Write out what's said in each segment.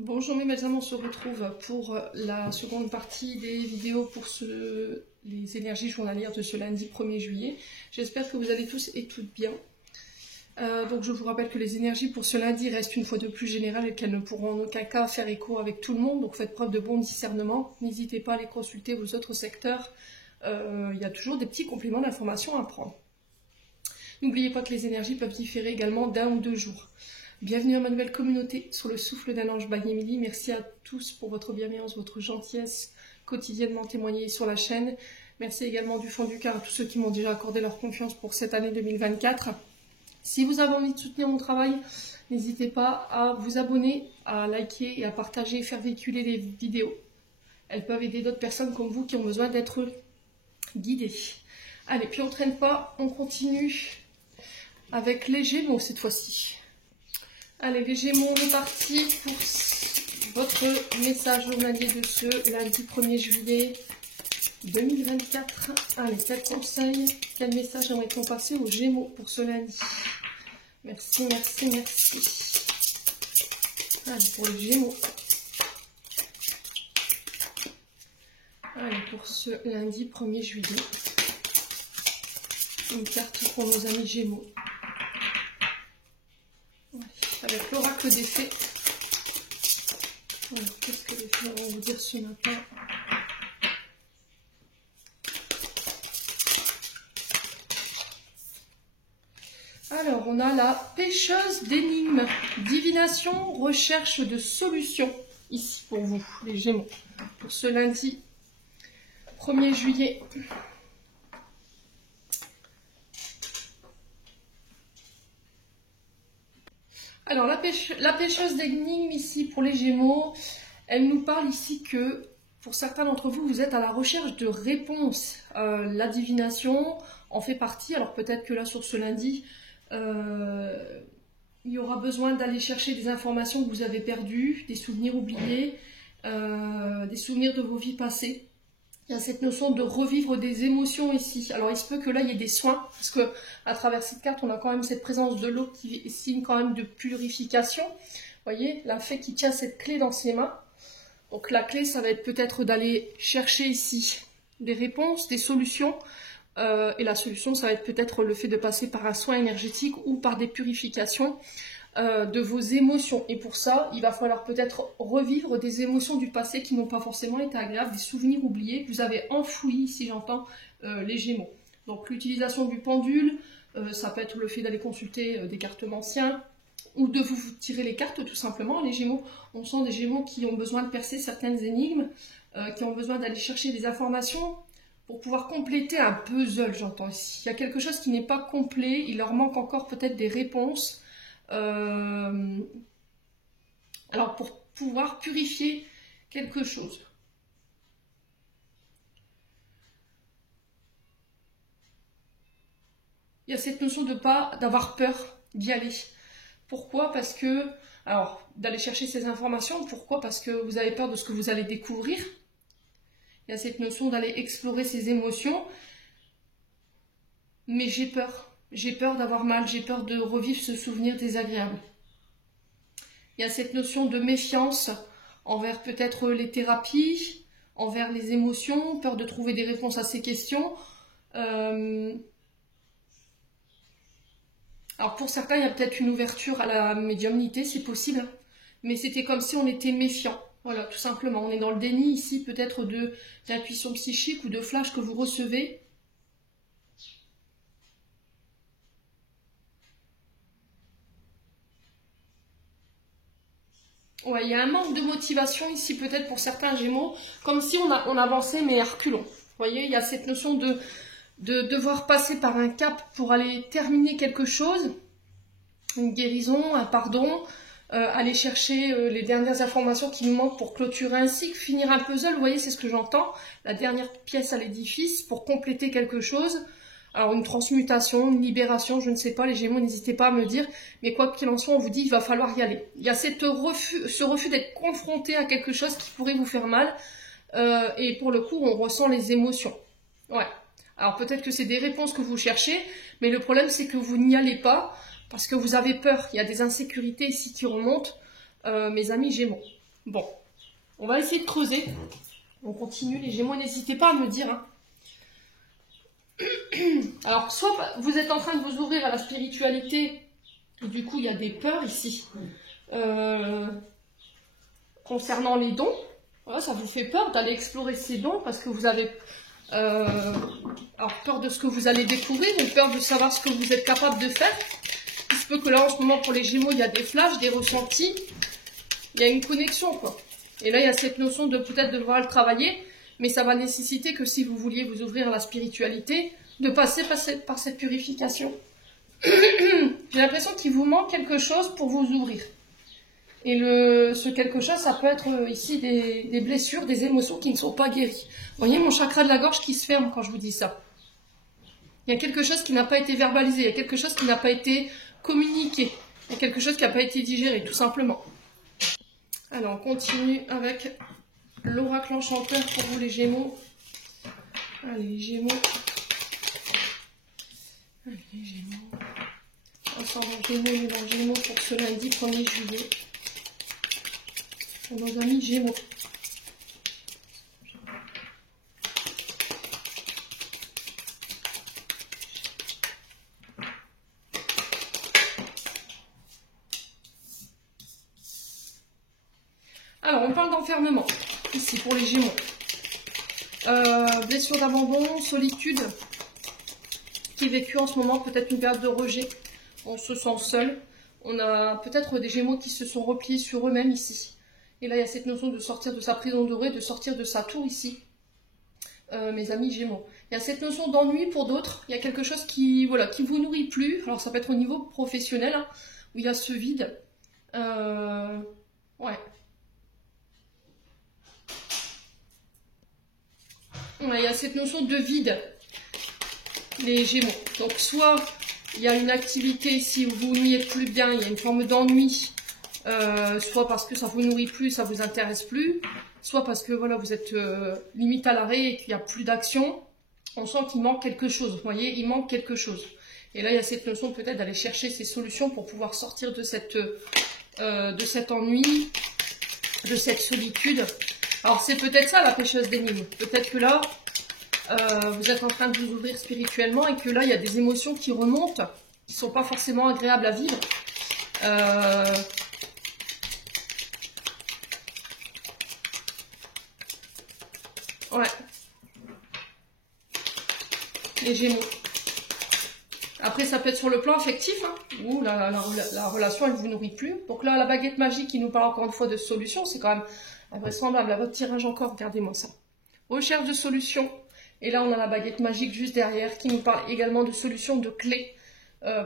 Bonjour mes belles âmes, on se retrouve pour la seconde partie des vidéos pour les énergies journalières de ce lundi 1er juillet. J'espère que vous allez tous et toutes bien. Donc je vous rappelle que les énergies pour ce lundi restent une fois de plus générales et qu'elles ne pourront en aucun cas faire écho avec tout le monde. Donc faites preuve de bon discernement. N'hésitez pas à aller consulter vos autres secteurs. Il y a toujours des petits compléments d'information à prendre. N'oubliez pas que les énergies peuvent différer également d'un ou deux jours. Bienvenue à ma nouvelle communauté sur le souffle d'un ange by Emily. Merci à tous pour votre bienveillance, votre gentillesse quotidiennement témoignée sur la chaîne. Merci également du fond du cœur à tous ceux qui m'ont déjà accordé leur confiance pour cette année 2024. Si vous avez envie de soutenir mon travail, n'hésitez pas à vous abonner, à liker et à partager et faire véhiculer les vidéos. Elles peuvent aider d'autres personnes comme vous qui ont besoin d'être guidées. Allez, puis on ne traîne pas, on continue avec les Gémeaux cette fois-ci. Allez, les Gémeaux, on est parti pour votre message journalier de ce lundi 1er juillet 2024. Allez, quel conseil, quel message aimerait-on passer aux Gémeaux pour ce lundi? Merci, merci, merci. Allez, pour les Gémeaux. Allez, pour ce lundi 1er juillet. Une carte pour nos amis Gémeaux. Avec l'oracle des fées. Qu'est-ce que les fées vont vous dire ce matin? Alors, on a la pêcheuse d'énigmes. Divination, recherche de solutions. Ici pour vous, les Gémeaux. Pour ce lundi 1er juillet. Alors, la pêcheuse d'énigmes ici pour les Gémeaux, elle nous parle ici que pour certains d'entre vous, vous êtes à la recherche de réponses. La divination en fait partie. Alors peut-être que là, sur ce lundi, il y aura besoin d'aller chercher des informations que vous avez perdues, des souvenirs oubliés, des souvenirs de vos vies passées. Il y a cette notion de revivre des émotions ici. Alors, il se peut que là, il y ait des soins, parce que à travers cette carte, on a quand même cette présence de l'eau qui est signe quand même de purification. Vous voyez, la fée qui tient cette clé dans ses mains. Donc, la clé, ça va être peut-être d'aller chercher ici des réponses, des solutions. Et la solution, ça va être peut-être le fait de passer par un soin énergétique ou par des purifications de vos émotions. Et pour ça, il va falloir peut-être revivre des émotions du passé qui n'ont pas forcément été agréables, des souvenirs oubliés que vous avez enfouis, si j'entends, les Gémeaux. Donc l'utilisation du pendule, ça peut être le fait d'aller consulter des cartes anciens ou de vous tirer les cartes tout simplement. Les Gémeaux, on sent des Gémeaux qui ont besoin de percer certaines énigmes, qui ont besoin d'aller chercher des informations pour pouvoir compléter un puzzle, j'entends ici. Il y a quelque chose qui n'est pas complet, il leur manque encore peut-être des réponses. Alors pour pouvoir purifier quelque chose. Il y a cette notion de pas d'avoir peur d'y aller. Pourquoi? Parce que, alors, d'aller chercher ces informations, pourquoi? Parce que vous avez peur de ce que vous allez découvrir. Il y a cette notion d'aller explorer ses émotions. Mais j'ai peur. J'ai peur d'avoir mal, j'ai peur de revivre ce souvenir désagréable. Il y a cette notion de méfiance envers peut-être les thérapies, envers les émotions, peur de trouver des réponses à ces questions. Alors pour certains, il y a peut-être une ouverture à la médiumnité, c'est possible, mais c'était comme si on était méfiant. Voilà, tout simplement. On est dans le déni ici, peut-être d'intuition psychique ou de flash que vous recevez. Ouais, il y a un manque de motivation ici, peut-être pour certains Gémeaux, comme si on avançait mais à reculons. Vous voyez, il y a cette notion de devoir passer par un cap pour aller terminer quelque chose, une guérison, un pardon, aller chercher les dernières informations qui nous manquent pour clôturer un cycle, finir un puzzle, vous voyez, c'est ce que j'entends, la dernière pièce à l'édifice pour compléter quelque chose. Alors une transmutation, une libération, je ne sais pas, les Gémeaux, n'hésitez pas à me dire, mais quoi qu'il en soit, on vous dit, il va falloir y aller. Il y a ce refus d'être confronté à quelque chose qui pourrait vous faire mal, et pour le coup, on ressent les émotions. Ouais. Alors peut-être que c'est des réponses que vous cherchez, mais le problème, c'est que vous n'y allez pas, parce que vous avez peur. Il y a des insécurités ici qui remontent, mes amis Gémeaux. Bon, on va essayer de creuser. On continue, les Gémeaux, n'hésitez pas à me dire. Hein. Alors, soit vous êtes en train de vous ouvrir à la spiritualité, et du coup, il y a des peurs ici. Concernant les dons, voilà, ça vous fait peur d'aller explorer ces dons parce que vous avez alors, peur de ce que vous allez découvrir ou peur de savoir ce que vous êtes capable de faire. Il se peut que là, en ce moment, pour les Gémeaux, il y a des flashs, des ressentis, il y a une connexion, quoi. Et là, il y a cette notion de peut-être devoir le travailler, mais ça va nécessiter que si vous vouliez vous ouvrir à la spiritualité, de passer par cette purification. J'ai l'impression qu'il vous manque quelque chose pour vous ouvrir. Et ce quelque chose, ça peut être ici des blessures, des émotions qui ne sont pas guéries. Vous voyez mon chakra de la gorge qui se ferme quand je vous dis ça. Il y a quelque chose qui n'a pas été verbalisé, il y a quelque chose qui n'a pas été communiqué, il y a quelque chose qui n'a pas été digéré, tout simplement. Alors, on continue avec l'oracle enchanteur pour vous les Gémeaux. Allez, les Gémeaux. Allez, les Gémeaux. Ascendant Gémeaux, dans Gémeaux pour ce lundi 1er juillet. Pour nos amis Gémeaux. Alors, on parle d'enfermement, ici, pour les Gémeaux. Blessure d'abandon, solitude, qui est vécue en ce moment, peut-être une période de rejet. On se sent seul. On a peut-être des Gémeaux qui se sont repliés sur eux-mêmes ici. Et là, il y a cette notion de sortir de sa prison dorée, de sortir de sa tour ici. Mes amis Gémeaux. Il y a cette notion d'ennui pour d'autres. Il y a quelque chose qui vous nourrit plus. Alors, ça peut être au niveau professionnel, hein, où il y a ce vide. Ouais. Ouais, il y a cette notion de vide, les Gémeaux. Donc, soit il y a une activité ici où vous n'y êtes plus bien, il y a une forme d'ennui, soit parce que ça vous nourrit plus, ça vous intéresse plus, soit parce que voilà, vous êtes limite à l'arrêt et qu'il n'y a plus d'action. On sent qu'il manque quelque chose, vous voyez, il manque quelque chose. Et là, il y a cette notion peut-être d'aller chercher ces solutions pour pouvoir sortir de cet ennui, de cette solitude. Alors, c'est peut-être ça la pêcheuse d'énigmes. Peut-être que là, vous êtes en train de vous ouvrir spirituellement et que là, il y a des émotions qui remontent, qui ne sont pas forcément agréables à vivre. Ouais. Les Gémeaux. Après, ça peut être sur le plan affectif, hein, où la relation, elle ne vous nourrit plus. Donc là, la baguette magique qui nous parle encore une fois de solution, c'est quand même invraisemblable. À votre tirage encore, regardez-moi ça. Recherche de solutions. Et là, on a la baguette magique juste derrière qui nous parle également de solutions, de clés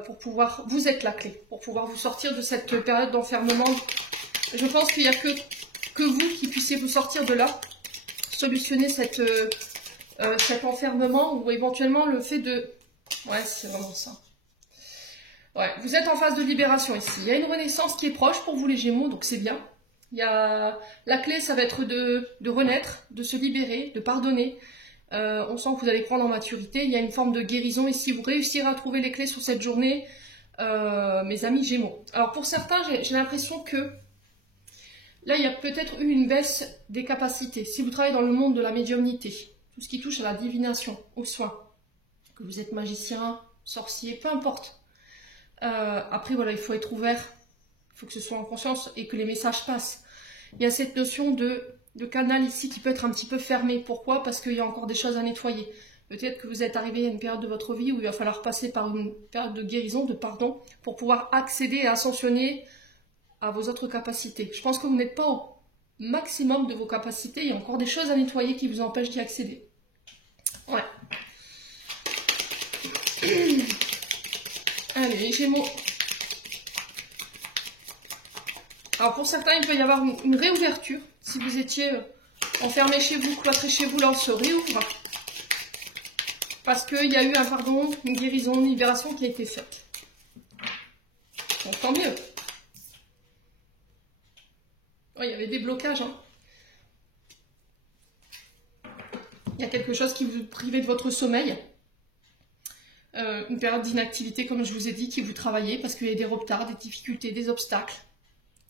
pour pouvoir... Vous êtes la clé pour pouvoir vous sortir de cette période d'enfermement. Je pense qu'il n'y a que vous qui puissiez vous sortir de là, solutionner cet enfermement ou éventuellement le fait de... Ouais, c'est vraiment ça. Ouais, vous êtes en phase de libération ici. Il y a une renaissance qui est proche pour vous les Gémeaux, donc c'est bien. Il y a... La clé, ça va être de renaître, de se libérer, de pardonner. On sent que vous allez prendre en maturité. Il y a une forme de guérison ici. Vous réussirez à trouver les clés sur cette journée, mes amis Gémeaux. Alors pour certains, j'ai l'impression que là, il y a peut-être eu une baisse des capacités. Si vous travaillez dans le monde de la médiumnité, tout ce qui touche à la divination, aux soins, que vous êtes magicien, sorcier, peu importe. Après, voilà, il faut être ouvert. Il faut que ce soit en conscience et que les messages passent. Il y a cette notion de canal ici qui peut être un petit peu fermé. Pourquoi? Parce qu'il y a encore des choses à nettoyer. Peut-être que vous êtes arrivé à une période de votre vie où il va falloir passer par une période de guérison, de pardon, pour pouvoir accéder et ascensionner à vos autres capacités. Je pense que vous n'êtes pas au maximum de vos capacités. Il y a encore des choses à nettoyer qui vous empêchent d'y accéder. Ouais. Allez, les Gémeaux. Alors pour certains, il peut y avoir une réouverture. Si vous étiez enfermé chez vous, cloîtré chez vous, là on se réouvre. Parce qu'il y a eu un pardon, une guérison, une libération qui a été faite. Donc tant mieux. Ouais, il y avait des blocages. Hein. Il y a quelque chose qui vous privait de votre sommeil. Une période d'inactivité, comme je vous ai dit, qui vous travaillait parce qu'il y a des retards, des difficultés, des obstacles.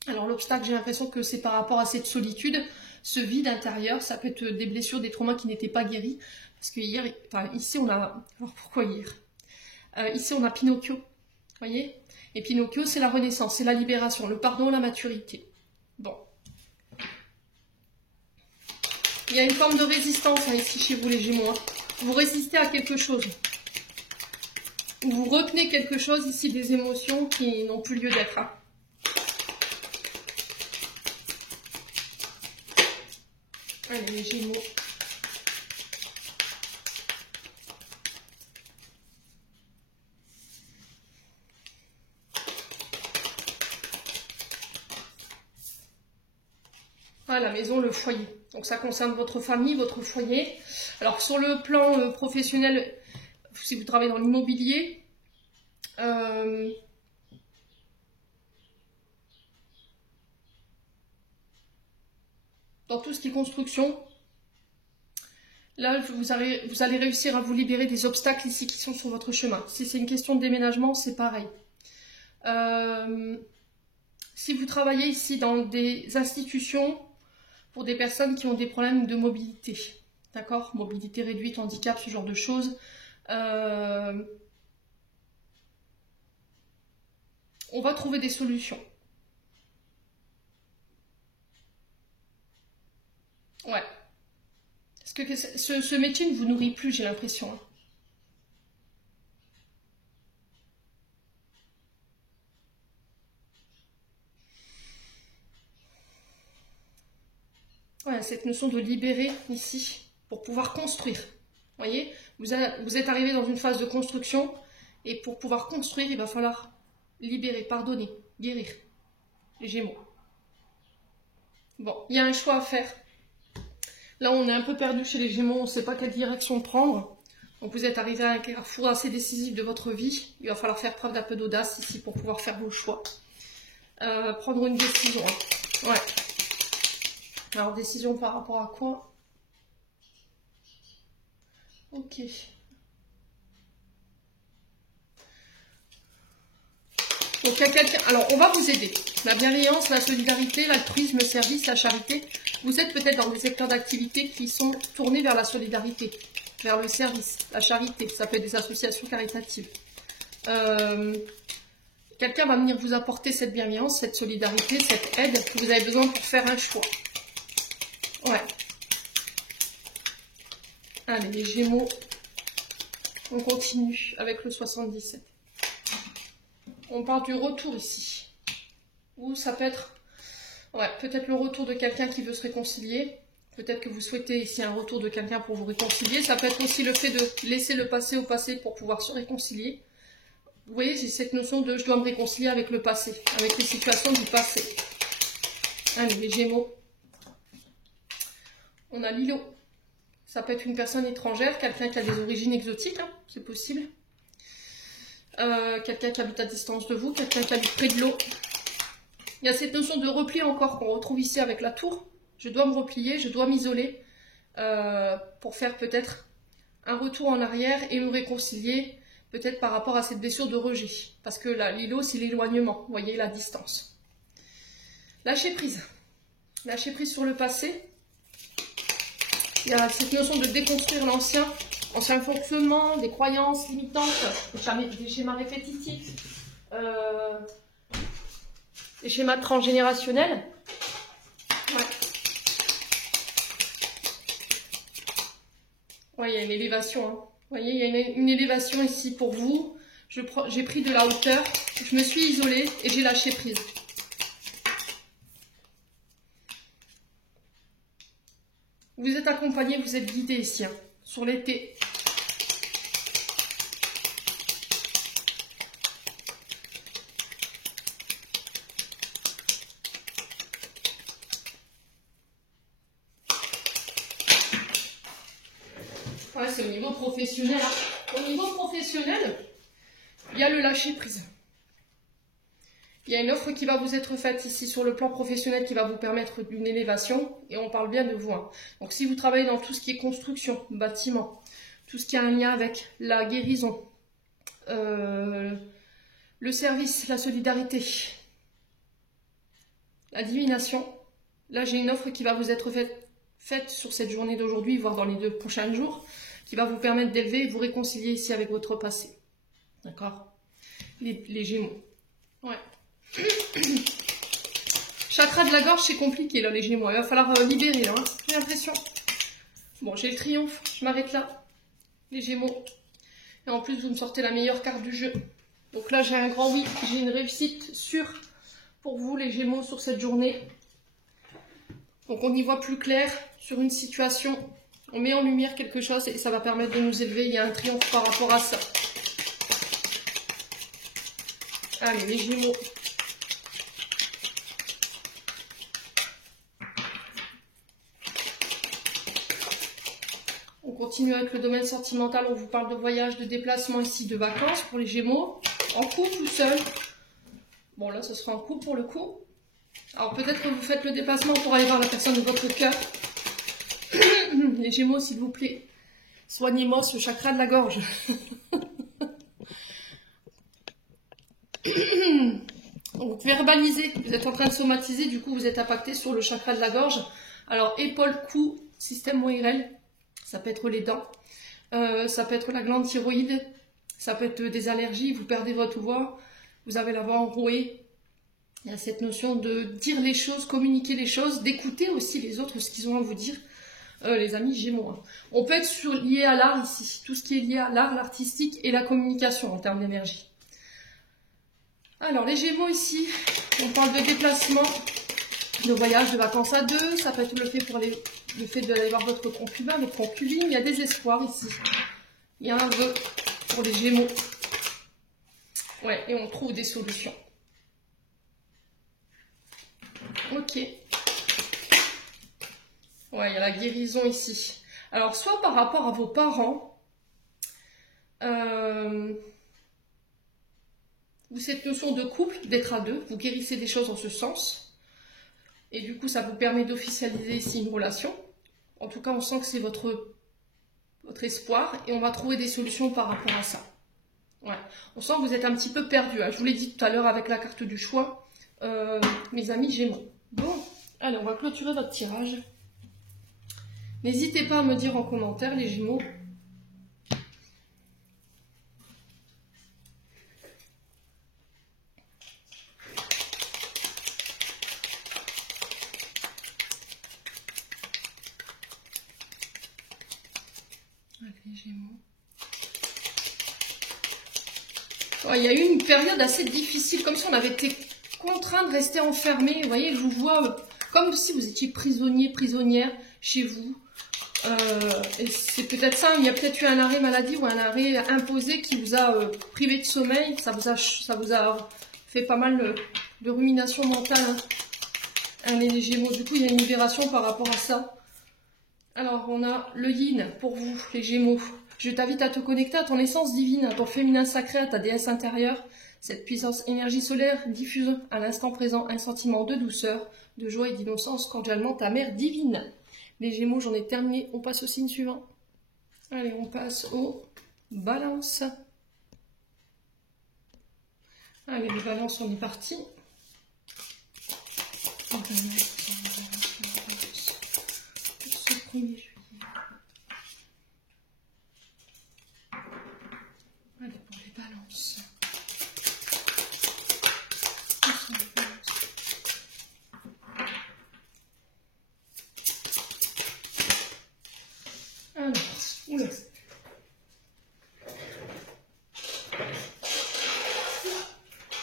Alors l'obstacle, j'ai l'impression que c'est par rapport à cette solitude, ce vide intérieur. Ça peut être des blessures, des traumas qui n'étaient pas guéris. Parce que hier, enfin ici on a... Alors pourquoi hier ici on a Pinocchio, vous voyez. Et Pinocchio, c'est la renaissance, c'est la libération, le pardon, la maturité. Bon. Il y a une forme de résistance hein, ici chez vous les Gémeaux. Hein. Vous résistez à quelque chose. Vous retenez quelque chose ici, des émotions qui n'ont plus lieu d'être. Hein. Allez les Gémeaux. Ah, la maison, le foyer. Donc ça concerne votre famille, votre foyer. Alors sur le plan professionnel, si vous travaillez dans l'immobilier, dans tout ce qui est construction, là vous allez réussir à vous libérer des obstacles ici qui sont sur votre chemin. Si c'est une question de déménagement, c'est pareil. Si vous travaillez ici dans des institutions, pour des personnes qui ont des problèmes de mobilité, d'accord, mobilité réduite, handicap, ce genre de choses. On va trouver des solutions. Ouais. Parce que ce métier ne vous nourrit plus, j'ai l'impression. Hein. Ouais, cette notion de libérer ici, pour pouvoir construire. Vous voyez, vous êtes arrivé dans une phase de construction, et pour pouvoir construire, il va falloir libérer, pardonner, guérir. Les Gémeaux. Bon, il y a un choix à faire. Là, on est un peu perdu chez les Gémeaux, on ne sait pas quelle direction prendre. Donc vous êtes arrivé à un carrefour assez décisif de votre vie. Il va falloir faire preuve d'un peu d'audace ici pour pouvoir faire vos choix. Prendre une décision. Hein. Ouais. Alors, décision par rapport à quoi? Ok. Donc, alors, on va vous aider. La bienveillance, la solidarité, l'altruisme, le service, la charité. Vous êtes peut-être dans des secteurs d'activité qui sont tournés vers la solidarité, vers le service, la charité. Ça peut être des associations caritatives. Quelqu'un va venir vous apporter cette bienveillance, cette solidarité, cette aide que vous avez besoin pour faire un choix. Ouais. Allez, les Gémeaux. On continue avec le 77. On parle du retour ici. Ou ça peut être... Ouais, peut-être le retour de quelqu'un qui veut se réconcilier. Peut-être que vous souhaitez ici un retour de quelqu'un pour vous réconcilier. Ça peut être aussi le fait de laisser le passé au passé pour pouvoir se réconcilier. Vous voyez, c'est cette notion de je dois me réconcilier avec le passé, avec les situations du passé. Allez, les Gémeaux. On a Lilo. Ça peut être une personne étrangère, quelqu'un qui a des origines exotiques, hein, c'est possible. Quelqu'un qui habite à distance de vous, quelqu'un qui habite près de l'eau. Il y a cette notion de repli encore qu'on retrouve ici avec la tour. Je dois me replier, je dois m'isoler pour faire peut-être un retour en arrière et me réconcilier peut-être par rapport à cette blessure de rejet. Parce que l'îlot, c'est l'éloignement, vous voyez, la distance. Lâcher prise. Lâcher prise sur le passé. Il y a cette notion de déconstruire l'ancien fonctionnement, des croyances limitantes, des schémas répétitifs, des schémas transgénérationnels. Ouais. Ouais, il y a une élévation. Hein. Vous voyez, il y a une élévation ici pour vous. J'ai pris de la hauteur, je me suis isolée et j'ai lâché prise. Vous êtes accompagné, vous êtes guidé ici, hein, sur l'été. Ouais, c'est au niveau professionnel. Hein. Au niveau professionnel, il y a le lâcher prise. Il y a une offre qui va vous être faite ici sur le plan professionnel qui va vous permettre d'une élévation et on parle bien de vous. Hein. Donc si vous travaillez dans tout ce qui est construction, bâtiment, tout ce qui a un lien avec la guérison, le service, la solidarité, la divination. Là, j'ai une offre qui va vous être faite sur cette journée d'aujourd'hui, voire dans les 2 prochains jours, qui va vous permettre d'élever et vous réconcilier ici avec votre passé. D'accord? Les Gémeaux. Ouais. Chakra de la gorge, c'est compliqué là, les Gémeaux. Il va falloir libérer là, hein. J'ai l'impression. Bon, j'ai le triomphe, je m'arrête là. Les Gémeaux. Et en plus, vous me sortez la meilleure carte du jeu. Donc là, j'ai un grand oui, j'ai une réussite sûre pour vous, les Gémeaux, sur cette journée. Donc on y voit plus clair sur une situation. On met en lumière quelque chose et ça va permettre de nous élever. Il y a un triomphe par rapport à ça. Allez, les Gémeaux. On continue avec le domaine sentimental. On vous parle de voyage, de déplacement ici, de vacances pour les Gémeaux. En couple ou seul. Bon, là, ce sera en couple pour le coup. Alors, peut-être que vous faites le déplacement pour aller voir la personne de votre cœur. Les Gémeaux, s'il vous plaît. Soignez-moi ce chakra de la gorge. Donc, verbalisez. Vous êtes en train de somatiser. Du coup, vous êtes impacté sur le chakra de la gorge. Alors, épaule, cou, système moirel. Ça peut être les dents. Ça peut être la glande thyroïde. Ça peut être des allergies. Vous perdez votre voix. Vous avez la voix enrouée. Il y a cette notion de dire les choses, communiquer les choses, d'écouter aussi les autres, ce qu'ils ont à vous dire. Les amis Gémeaux. Hein. On peut être lié à l'art ici. Tout ce qui est lié à l'art, l'artistique et la communication en termes d'énergie. Alors, les Gémeaux ici, on parle de déplacement, de voyage, de vacances à 2. Ça peut être le fait d'aller voir votre concubin, votre concubine. Il y a des espoirs ici. Il y a un vœu pour les Gémeaux. Ouais, et on trouve des solutions. Ok. Ouais, il y a la guérison ici. Alors, soit par rapport à vos parents, ou cette notion de couple, d'être à 2, vous guérissez des choses en ce sens. Et du coup, ça vous permet d'officialiser ici une relation. En tout cas, on sent que c'est votre espoir et on va trouver des solutions par rapport à ça. Ouais. On sent que vous êtes un petit peu perdu. Hein. Je vous l'ai dit tout à l'heure avec la carte du choix, mes amis Gémeaux. Bon, allez, on va clôturer votre tirage. N'hésitez pas à me dire en commentaire, les Gémeaux. Allez, les Gémeaux. Ouais, il y a eu une période assez difficile, comme si on avait été contraint de rester enfermé. Vous voyez, je vous vois comme si vous étiez prisonnier, prisonnière chez vous. Et c'est peut-être ça, il y a peut-être eu un arrêt maladie ou un arrêt imposé qui vous a privé de sommeil. Ça vous a fait pas mal de rumination mentale. Hein, les Gémeaux, du coup, il y a une libération par rapport à ça. Alors, on a le yin pour vous, les Gémeaux. Je t'invite à te connecter à ton essence divine, à ton féminin sacré, à ta déesse intérieure. Cette puissance énergie solaire diffuse à l'instant présent un sentiment de douceur, de joie et d'innocence, cordialement ta mère divine. Les Gémeaux, j'en ai terminé. On passe au signe suivant. Allez, on passe aux balances. Allez, les balances, on est parti. Ce 1er juillet. Allez, pour les balances. Alors, oula.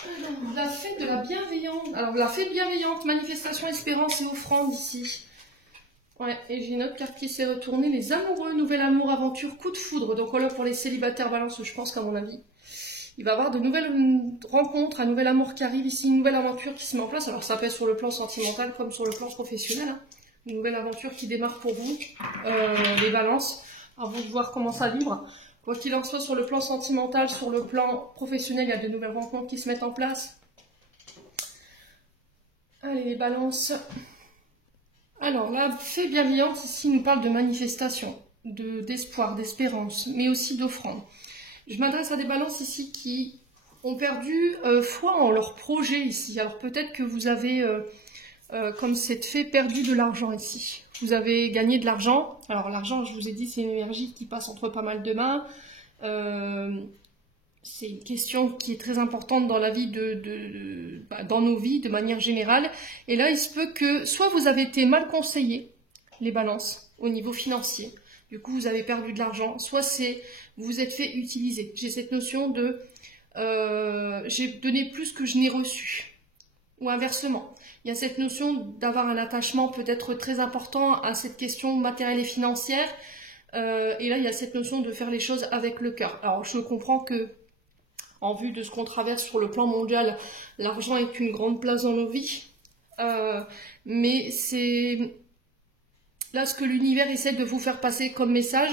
Alors, la fête de la bienveillante. Alors, la fête bienveillante, manifestation, espérance et offrande ici. Ouais, et j'ai une autre carte qui s'est retournée. Les amoureux, nouvel amour, aventure, coup de foudre. Donc voilà pour les célibataires balance, je pense qu'à mon avis, il va y avoir de nouvelles rencontres, un nouvel amour qui arrive ici, une nouvelle aventure qui se met en place. Alors ça peut être sur le plan sentimental comme sur le plan professionnel. Hein. Une nouvelle aventure qui démarre pour vous, les balances. À vous de voir comment ça vibre. Quoi qu'il en soit, sur le plan sentimental, sur le plan professionnel, il y a de nouvelles rencontres qui se mettent en place. Allez, les balances. Alors, la fée bienveillante, ici, nous parle de manifestation, d'espoir, d'espérance, mais aussi d'offrande. Je m'adresse à des balances ici qui ont perdu foi en leur projet ici. Alors, peut-être que vous avez comme c'est fait, perdu de l'argent ici. Vous avez gagné de l'argent. Alors l'argent, je vous ai dit, c'est une énergie qui passe entre pas mal de mains. C'est une question qui est très importante dans la vie dans nos vies de manière générale. Et là, il se peut que soit vous avez été mal conseillé, les balances, au niveau financier. Du coup, vous avez perdu de l'argent. Soit vous vous êtes fait utiliser. J'ai cette notion de j'ai donné plus que je n'ai reçu. Ou inversement. Il y a cette notion d'avoir un attachement peut-être très important à cette question matérielle et financière. Et là, il y a cette notion de faire les choses avec le cœur. Alors, je comprends que, en vue de ce qu'on traverse sur le plan mondial, l'argent est une grande place dans nos vies. Mais c'est là ce que l'univers essaie de vous faire passer comme message,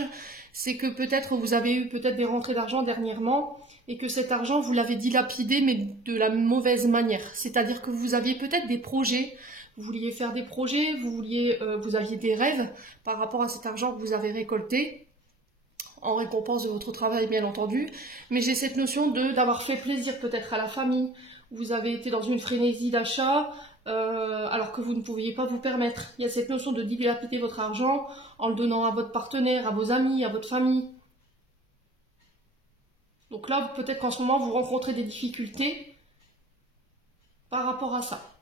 c'est que peut-être vous avez eu peut-être des rentrées d'argent dernièrement et que cet argent, vous l'avez dilapidé, mais de la mauvaise manière. C'est-à-dire que vous aviez peut-être des projets, vous vouliez faire des projets, vous aviez des rêves par rapport à cet argent que vous avez récolté, en récompense de votre travail, bien entendu. Mais j'ai cette notion d'avoir fait plaisir peut-être à la famille. Vous avez été dans une frénésie d'achat, alors que vous ne pouviez pas vous permettre. Il y a cette notion de dilapider votre argent en le donnant à votre partenaire, à vos amis, à votre famille. Donc là, peut-être qu'en ce moment, vous rencontrez des difficultés par rapport à ça.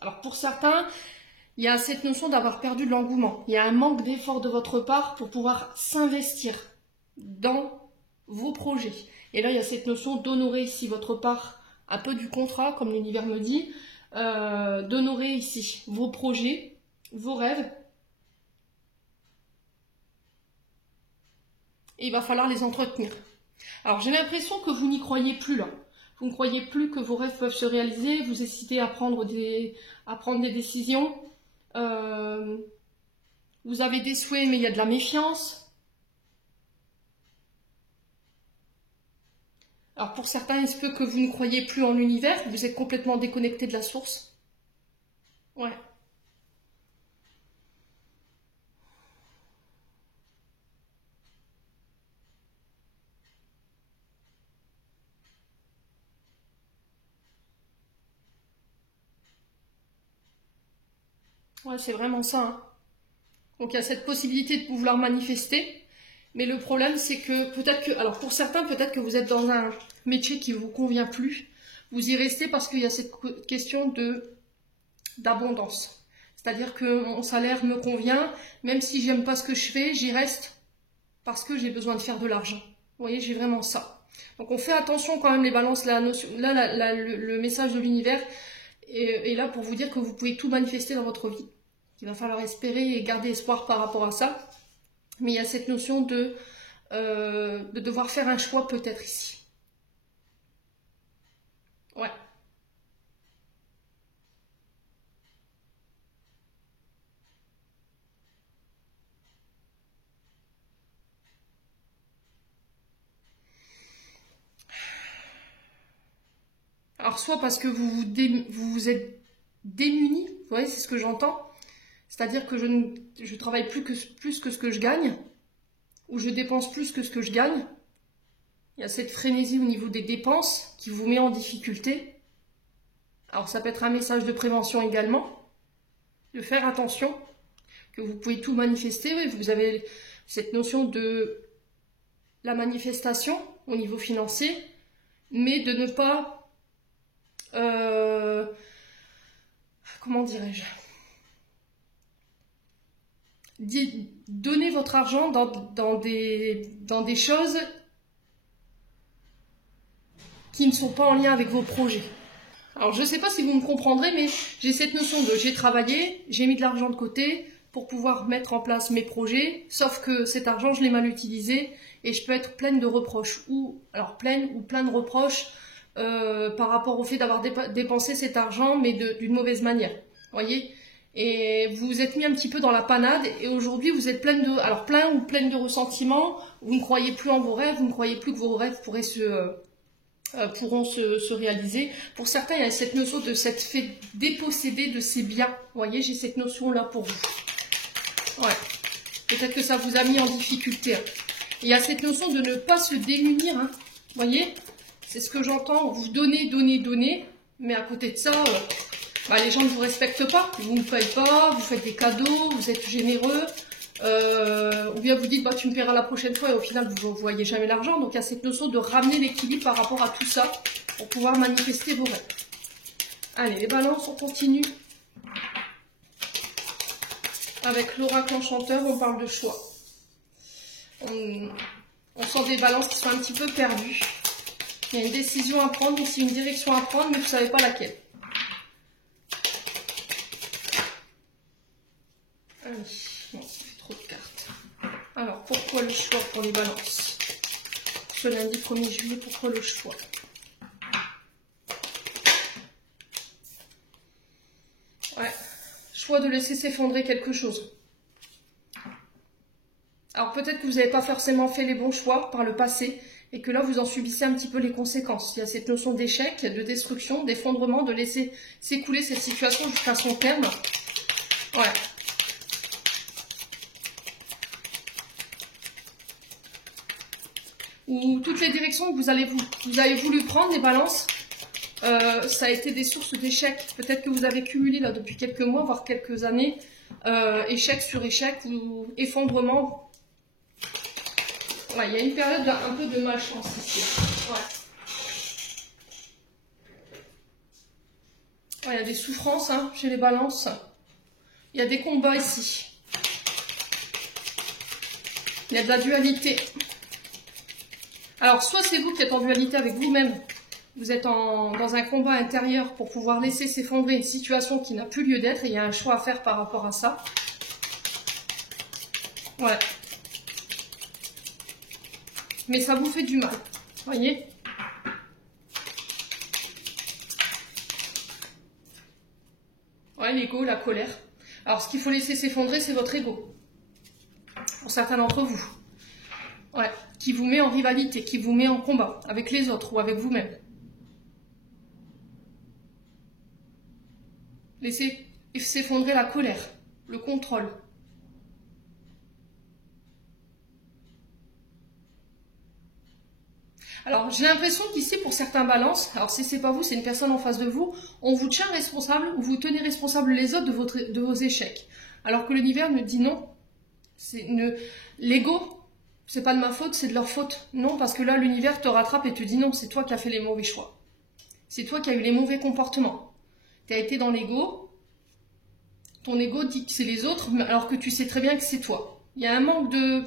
Alors pour certains, il y a cette notion d'avoir perdu de l'engouement. Il y a un manque d'effort de votre part pour pouvoir s'investir dans vos projets. Et là, il y a cette notion d'honorer ici votre part, un peu du contrat, comme l'univers me dit, d'honorer ici vos projets, vos rêves. Et il va falloir les entretenir. Alors j'ai l'impression que vous n'y croyez plus là. Vous ne croyez plus que vos rêves peuvent se réaliser, vous hésitez à prendre des décisions. Vous avez des souhaits mais il y a de la méfiance. Alors pour certains, il se peut que vous ne croyez plus en l'univers, vous êtes complètement déconnecté de la source. Ouais. Ouais, c'est vraiment ça. Hein. Donc il y a cette possibilité de pouvoir manifester. Mais le problème, c'est que peut-être que... Alors pour certains, peut-être que vous êtes dans un métier qui ne vous convient plus. Vous y restez parce qu'il y a cette question d'abondance. C'est-à-dire que mon salaire me convient, même si j'aime pas ce que je fais, j'y reste parce que j'ai besoin de faire de l'argent. Vous voyez, j'ai vraiment ça. Donc on fait attention quand même les balances. Le message de l'univers est là pour vous dire que vous pouvez tout manifester dans votre vie. Il va falloir espérer et garder espoir par rapport à ça. Mais il y a cette notion de devoir faire un choix peut-être ici. Ouais. Alors soit parce que vous vous êtes démunis, vous voyez, c'est ce que j'entends. C'est-à-dire que je travaille plus que ce que je gagne, ou je dépense plus que ce que je gagne. Il y a cette frénésie au niveau des dépenses qui vous met en difficulté. Alors ça peut être un message de prévention également, de faire attention, que vous pouvez tout manifester. Oui, vous avez cette notion de la manifestation au niveau financier, mais de ne pas... comment dirais-je, donner votre argent dans des choses qui ne sont pas en lien avec vos projets. Alors je ne sais pas si vous me comprendrez, mais j'ai cette notion de j'ai travaillé, j'ai mis de l'argent de côté pour pouvoir mettre en place mes projets, sauf que cet argent je l'ai mal utilisé et je peux être pleine de reproches, plein de reproches par rapport au fait d'avoir dépensé cet argent, mais d'une mauvaise manière. Voyez, et vous vous êtes mis un petit peu dans la panade et aujourd'hui vous êtes pleine de ressentiments, vous ne croyez plus en vos rêves, vous ne croyez plus que vos rêves pourront se réaliser. Pour certains, il y a cette notion de s'être fait déposséder de ses biens. Vous voyez, j'ai cette notion-là pour vous. Ouais. Peut-être que ça vous a mis en difficulté. Hein. Il y a cette notion de ne pas se démunir. Hein. Vous voyez, c'est ce que j'entends. Vous donnez, mais à côté de ça... bah, les gens ne vous respectent pas, vous ne payent pas, vous faites des cadeaux, vous êtes généreux, ou bien vous dites bah, tu me paieras la prochaine fois et au final vous ne voyez jamais l'argent. Donc il y a cette notion de ramener l'équilibre par rapport à tout ça pour pouvoir manifester vos rêves. Allez, les balances, on continue. Avec l'oracle enchanteur, on parle de choix. On sent des balances qui sont un petit peu perdues. Il y a une décision à prendre, aussi une direction à prendre, mais vous ne savez pas laquelle. Allez, bon, ça fait trop de cartes. Alors, pourquoi le choix pour les balances? Ce lundi 1er juillet, pourquoi le choix? Ouais, choix de laisser s'effondrer quelque chose. Alors peut-être que vous n'avez pas forcément fait les bons choix par le passé et que là vous en subissez un petit peu les conséquences. Il y a cette notion d'échec, de destruction, d'effondrement, de laisser s'écouler cette situation jusqu'à son terme. Ouais. Ou toutes les directions que vous avez voulu prendre, les balances, ça a été des sources d'échecs. Peut-être que vous avez cumulé là depuis quelques mois, voire quelques années, échec sur échec ou effondrement. Ouais, il y a une période un peu de malchance ici. Ouais. Ouais, il y a des souffrances hein, chez les balances. Il y a des combats ici. Il y a de la dualité. Alors, soit c'est vous qui êtes en dualité avec vous-même. Vous êtes dans un combat intérieur pour pouvoir laisser s'effondrer une situation qui n'a plus lieu d'être. Et il y a un choix à faire par rapport à ça. Ouais. Mais ça vous fait du mal, voyez? Ouais, l'ego, la colère. Alors, ce qu'il faut laisser s'effondrer, c'est votre ego. Pour certains d'entre vous. Ouais, qui vous met en rivalité, qui vous met en combat avec les autres ou avec vous-même. Laissez s'effondrer la colère, le contrôle. Alors, j'ai l'impression qu'ici, pour certains balances, alors si c'est pas vous, c'est une personne en face de vous, on vous tient responsable ou vous tenez responsable les autres de vos échecs. Alors que l'univers me dit non. L'ego, c'est pas de ma faute, c'est de leur faute. Non, parce que là, l'univers te rattrape et te dit non, c'est toi qui as fait les mauvais choix. C'est toi qui as eu les mauvais comportements. Tu as été dans l'ego. Ton ego dit que c'est les autres, alors que tu sais très bien que c'est toi. Il y a un manque de,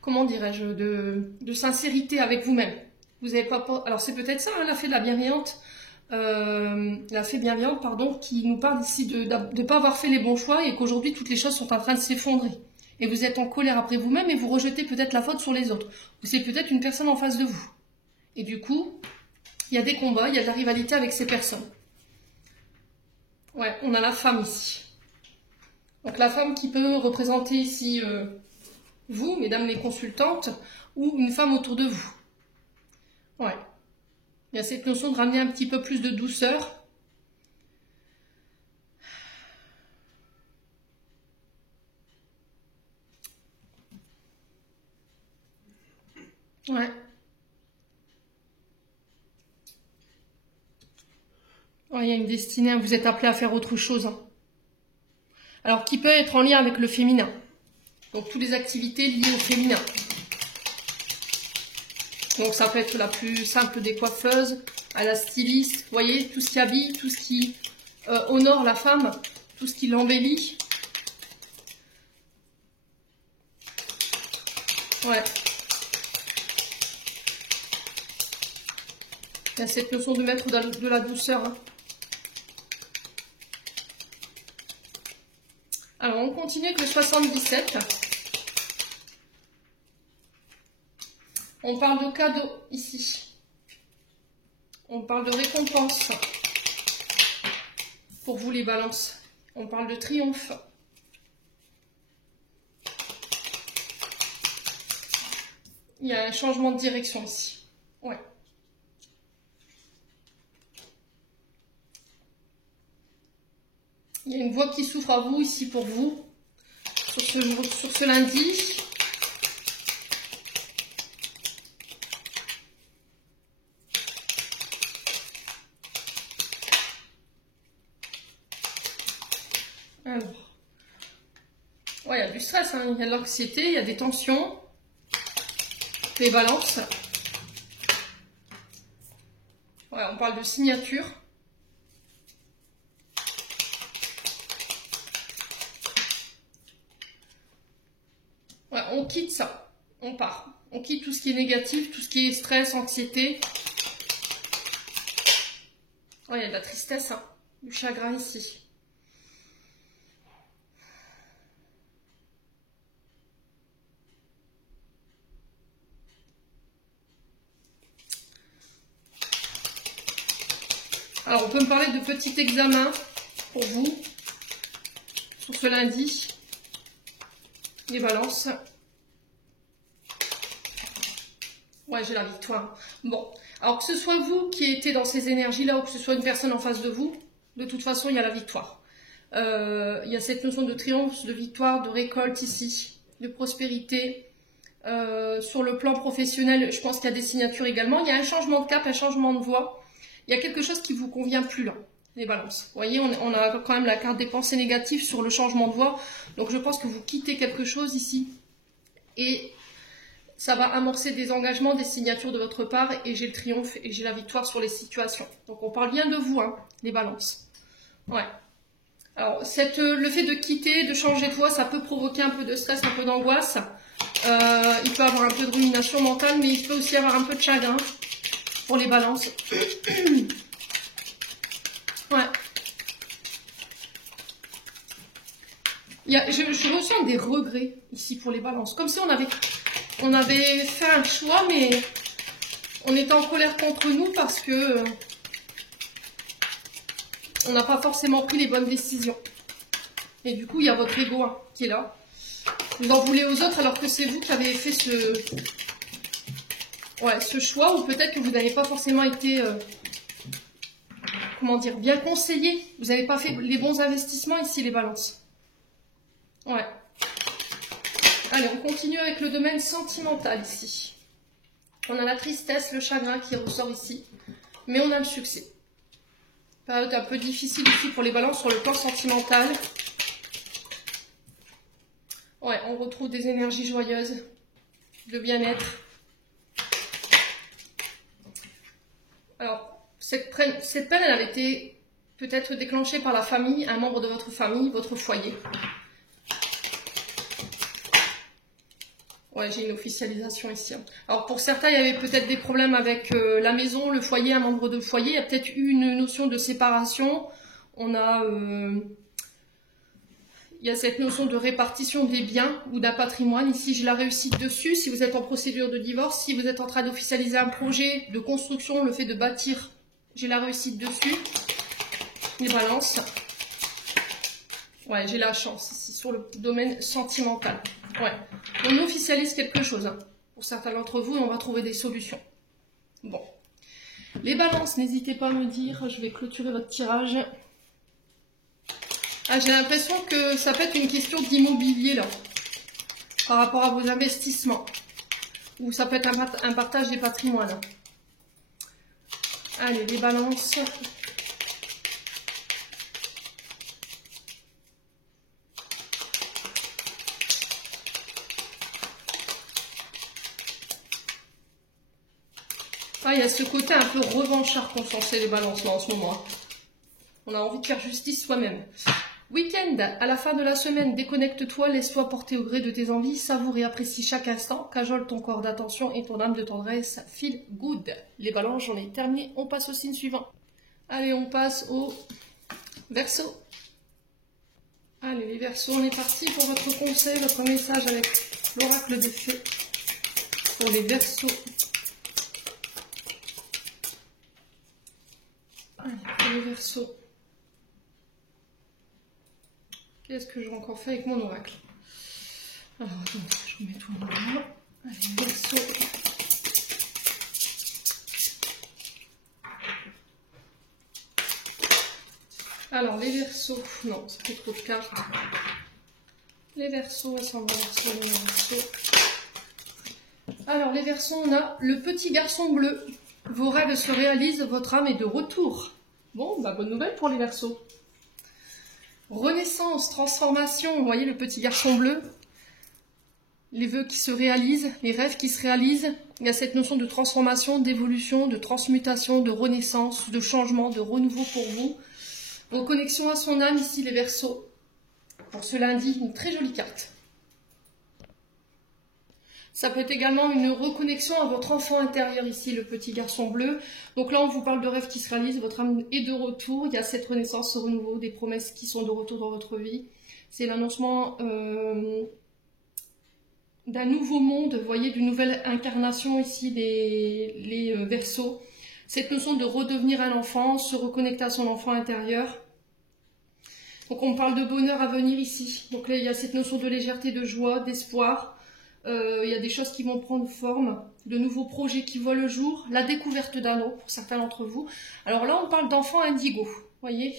comment dirais-je, de sincérité avec vous-même. Vous avez pas, alors c'est peut-être ça, hein, la fée de la bienveillante, pardon, qui nous parle ici de ne pas avoir fait les bons choix et qu'aujourd'hui toutes les choses sont en train de s'effondrer. Et vous êtes en colère après vous-même et vous rejetez peut-être la faute sur les autres. Ou c'est peut-être une personne en face de vous. Et du coup, il y a des combats, il y a de la rivalité avec ces personnes. Ouais, on a la femme ici. Donc la femme qui peut représenter ici vous, mesdames les consultantes, ou une femme autour de vous. Ouais. Il y a cette notion de ramener un petit peu plus de douceur. Ouais. Ouais, il y a une destinée, vous êtes appelé à faire autre chose. Hein. Alors, qui peut être en lien avec le féminin. Donc, toutes les activités liées au féminin. Donc, ça peut être la plus simple des coiffeuses, à la styliste. Vous voyez, tout ce qui habille, tout ce qui honore la femme, tout ce qui l'embellit. Ouais. Il y a cette notion de mettre de la douceur. Hein. Alors, on continue avec le 77. On parle de cadeau ici. On parle de récompense pour vous les balances. On parle de triomphe. Il y a un changement de direction ici. Ouais. Il y a une voix qui s'ouvre à vous ici pour vous, sur ce lundi. Alors, ouais, il y a du stress, hein. Il y a de l'anxiété, il y a des tensions. Les balances. Ouais, on parle de signature. Ouais, on quitte ça. On part. On quitte tout ce qui est négatif, tout ce qui est stress, anxiété. Ouais, il y a de la tristesse, hein. Du chagrin ici. Alors, on peut me parler de petits examens pour vous sur ce lundi. Les balances. Ouais, j'ai la victoire. Bon, alors que ce soit vous qui étiez dans ces énergies-là ou que ce soit une personne en face de vous, de toute façon, il y a la victoire. Il y a cette notion de triomphe, de victoire, de récolte ici, de prospérité. Sur le plan professionnel, je pense qu'il y a des signatures également. Il y a un changement de cap, un changement de voie. Il y a quelque chose qui vous convient plus là, les balances. Vous voyez, on a quand même la carte des pensées négatives sur le changement de voie. Donc je pense que vous quittez quelque chose ici. Et ça va amorcer des engagements, des signatures de votre part. Et j'ai le triomphe et j'ai la victoire sur les situations. Donc on parle bien de vous, hein, les balances. Ouais. Alors le fait de quitter, de changer de voie, ça peut provoquer un peu de stress, un peu d'angoisse. Il peut avoir un peu de rumination mentale, mais il peut aussi avoir un peu de chagrin pour les balances. Ouais. Je ressens des regrets ici pour les balances. Comme si on avait fait un choix, mais on était en colère contre nous parce que on n'a pas forcément pris les bonnes décisions. Et du coup, il y a votre ego hein, qui est là. Vous en voulez aux autres alors que c'est vous qui avez fait ce choix, ou peut-être que vous n'avez pas forcément été comment dire, bien conseillé. Vous n'avez pas fait les bons investissements ici, les balances. Ouais. Allez, on continue avec le domaine sentimental ici. On a la tristesse, le chagrin qui ressort ici, mais on a le succès. Période un peu difficile ici pour les balances sur le plan sentimental. Ouais, on retrouve des énergies joyeuses, de bien-être. Alors, cette peine, elle avait été peut-être déclenchée par la famille, un membre de votre famille, votre foyer. Ouais, j'ai une officialisation ici. Alors, pour certains, il y avait peut-être des problèmes avec la maison, le foyer, un membre de foyer. Il y a peut-être eu une notion de séparation. On a... il y a cette notion de répartition des biens ou d'un patrimoine. Ici, j'ai la réussite dessus. Si vous êtes en procédure de divorce, si vous êtes en train d'officialiser un projet de construction, le fait de bâtir, j'ai la réussite dessus. Les balances. Ouais, j'ai la chance ici sur le domaine sentimental. Ouais, on officialise quelque chose hein, pour certains d'entre vous et on va trouver des solutions. Bon. Les balances, n'hésitez pas à me dire. Je vais clôturer votre tirage. Ah, j'ai l'impression que ça peut être une question d'immobilier là, par rapport à vos investissements. Ou ça peut être un partage des patrimoines. Allez, les balances. Ah, il y a ce côté un peu revanchard qu'on sensait les balances là en ce moment. On a envie de faire justice soi-même. Week-end, à la fin de la semaine, déconnecte-toi, laisse-toi porter au gré de tes envies, savoure et apprécie chaque instant, cajole ton corps d'attention et ton âme de tendresse, feel good. Les balances, j'en ai terminé, on passe au signe suivant. Allez, on passe au Verseau. Allez, les Verseaux, on est parti pour votre conseil, votre message avec l'oracle de feu pour les Verseaux. Allez, pour les Verseaux. Qu'est-ce que j'ai encore fait avec mon oracle? Alors, attendez, je remets tout en ordre. Allez, Verseau. Alors, les Verseaux. Non, ça fait trop de cartes. Les Verseaux, on s'en va Verseau, les Verseaux. Alors, les Verseaux, on a le petit garçon bleu. Vos rêves se réalisent, votre âme est de retour. Bon, bah, bonne nouvelle pour les Verseaux. renaissance, transformation. Vous voyez le petit garçon bleu, les vœux qui se réalisent, les rêves qui se réalisent. Il y a cette notion de transformation, d'évolution, de transmutation, de renaissance, de changement, de renouveau pour vous. Reconnexion à son âme, ici les Verseaux. Pour ce lundi, une très jolie carte. Ça peut être également une reconnexion à votre enfant intérieur, ici le petit garçon bleu. Donc là, on vous parle de rêves qui se réalisent, votre âme est de retour. Il y a cette renaissance, ce renouveau, des promesses qui sont de retour dans votre vie. C'est l'annoncement d'un nouveau monde, vous voyez, d'une nouvelle incarnation ici, les Verseaux. Cette notion de redevenir un enfant, se reconnecter à son enfant intérieur. Donc on parle de bonheur à venir ici. Donc là, il y a cette notion de légèreté, de joie, d'espoir. Il y a des choses qui vont prendre forme, de nouveaux projets qui voient le jour, la découverte d'anneaux pour certains d'entre vous. Alors là, on parle d'enfants indigo, vous voyez.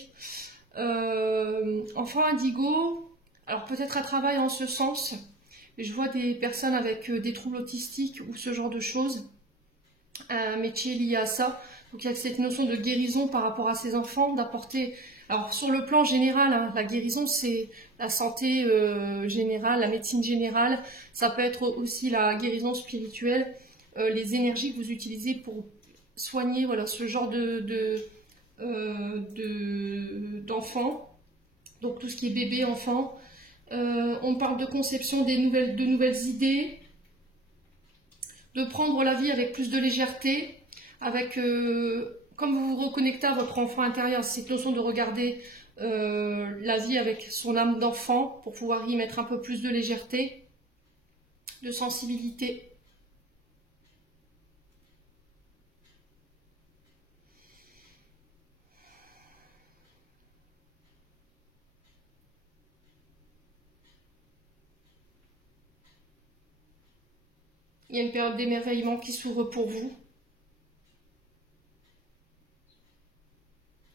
Enfants indigo, alors peut-être un travail en ce sens. Je vois des personnes avec des troubles autistiques ou ce genre de choses, un métier lié à ça. Donc il y a cette notion de guérison par rapport à ces enfants, d'apporter... Alors sur le plan général, hein, la guérison c'est la santé générale, la médecine générale. Ça peut être aussi la guérison spirituelle, les énergies que vous utilisez pour soigner voilà, ce genre d'enfants. Donc tout ce qui est bébé, enfant. On parle de conception de nouvelles idées, de prendre la vie avec plus de légèreté, avec, comme vous vous reconnectez à votre enfant intérieur, cette notion de regarder la vie avec son âme d'enfant pour pouvoir y mettre un peu plus de légèreté, de sensibilité. Il y a une période d'émerveillement qui s'ouvre pour vous.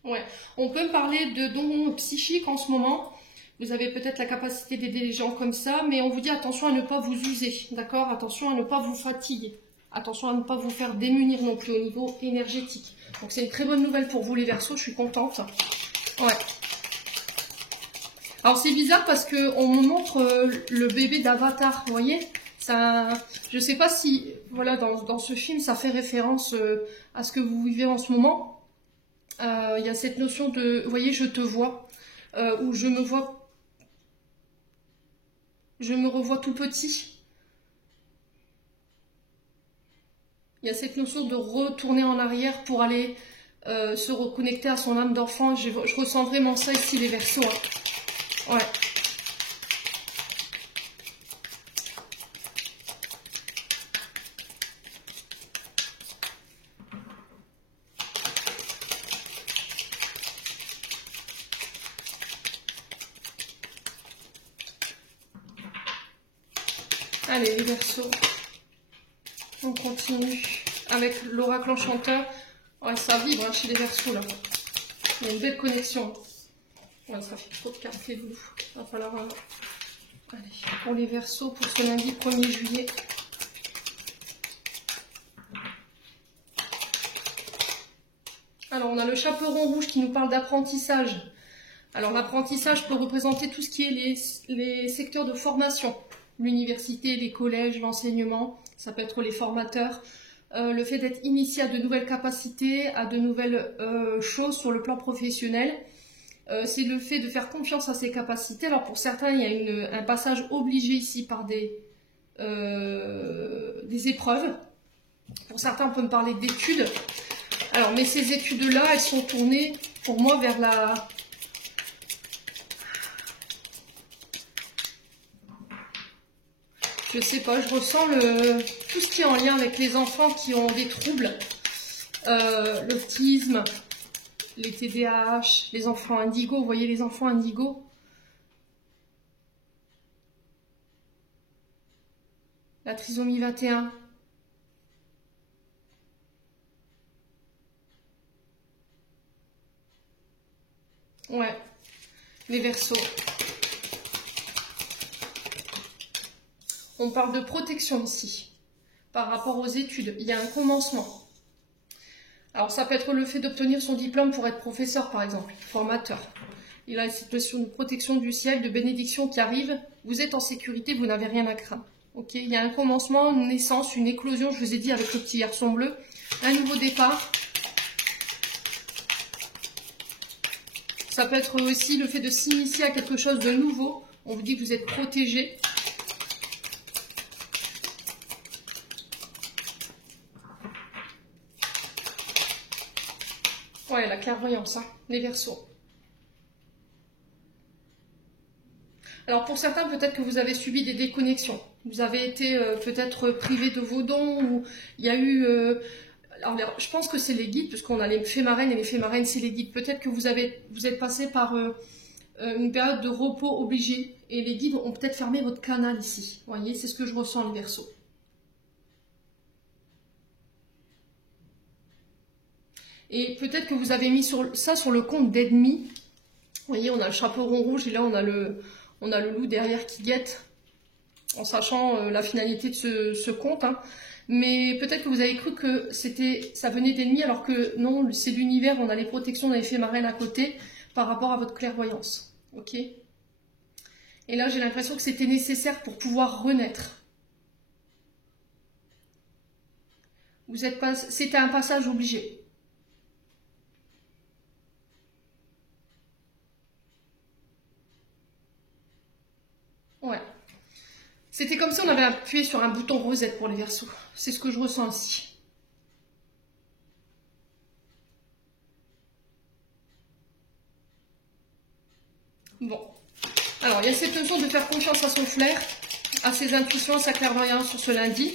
Ouais. On peut parler de dons psychiques en ce moment. Vous avez peut-être la capacité d'aider les gens comme ça, mais on vous dit attention à ne pas vous user, d'accord? Attention à ne pas vous fatiguer. Attention à ne pas vous faire démunir non plus au niveau énergétique. Donc c'est une très bonne nouvelle pour vous les Verseaux, je suis contente. Ouais. Alors c'est bizarre parce qu'on me montre le bébé d'Avatar, vous voyez? Ça, je sais pas si, voilà, dans ce film, ça fait référence à ce que vous vivez en ce moment. Il y a cette notion de, vous voyez, je te vois, où je me revois tout petit. Il y a cette notion de retourner en arrière pour aller se reconnecter à son âme d'enfant. Je ressens vraiment ça ici, les Verseaux. Hein. Ouais. Allez, les Verseaux. On continue avec l'oracle enchanteur. Ouais, ça vibre hein, chez les Verseaux là. Il y a une belle connexion. Ouais, ça fait trop de cartes les loups. Il va falloir... Allez, pour les Verseaux, pour ce lundi 1er juillet. Alors, on a le chaperon rouge qui nous parle d'apprentissage. Alors, l'apprentissage peut représenter tout ce qui est les secteurs de formation. L'université, les collèges, l'enseignement, ça peut être les formateurs. Le fait d'être initié à de nouvelles capacités, à de nouvelles choses sur le plan professionnel. C'est le fait de faire confiance à ses capacités. Alors pour certains, il y a un passage obligé ici par des épreuves. Pour certains, on peut me parler d'études. Alors, mais ces études-là, elles sont tournées pour moi vers la... Je sais pas, je ressens tout ce qui est en lien avec les enfants qui ont des troubles, l'autisme, les TDAH, les enfants indigo, vous voyez les enfants indigo. La trisomie 21. Ouais, les Verseaux. On parle de protection ici, par rapport aux études. Il y a un commencement. Alors ça peut être le fait d'obtenir son diplôme pour être professeur par exemple, formateur. Il a cette notion de protection du ciel, de bénédiction qui arrive. Vous êtes en sécurité, vous n'avez rien à craindre. Ok, il y a un commencement, une naissance, une éclosion, je vous ai dit avec le petit garçon bleu. Un nouveau départ. Ça peut être aussi le fait de s'initier à quelque chose de nouveau. On vous dit que vous êtes protégé. Ouais, la clairvoyance, hein, les Verseaux. Alors pour certains, peut-être que vous avez subi des déconnexions. Vous avez été peut-être privé de vos dons, ou il y a eu... alors je pense que c'est les guides, puisqu'on a les fées marraines, et les fées marraines, c'est les guides. Peut-être que vous êtes passé par une période de repos obligé, et les guides ont peut-être fermé votre canal ici. Vous voyez, c'est ce que je ressens, les Verseaux. Et peut-être que vous avez mis ça sur le compte d'ennemis. Vous voyez, on a le chaperon rouge, et là on a le loup derrière qui guette, en sachant la finalité de ce conte. Hein. Mais peut-être que vous avez cru que ça venait d'ennemis, alors que non, c'est l'univers, on a les protections des fées marraines à côté, par rapport à votre clairvoyance. Ok. Et là, j'ai l'impression que c'était nécessaire pour pouvoir renaître. C'était un passage obligé. Ouais. C'était comme si on avait appuyé sur un bouton reset pour les Verseaux. C'est ce que je ressens ici. Bon. Alors, il y a cette notion de faire confiance à son flair, à ses intuitions, à sa clairvoyance sur ce lundi.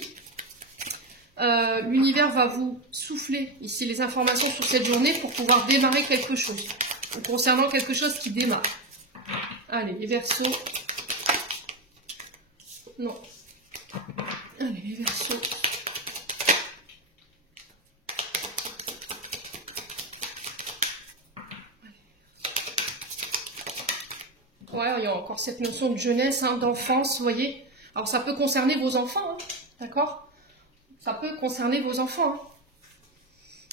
L'univers va vous souffler ici les informations sur cette journée pour pouvoir démarrer quelque chose. Ou concernant quelque chose qui démarre. Allez, les Verseaux. Non. Allez, les Verseaux. Ouais, il y a encore cette notion de jeunesse, hein, d'enfance, vous voyez. Alors, ça peut concerner vos enfants, hein, d'accord? Ça peut concerner vos enfants. Hein.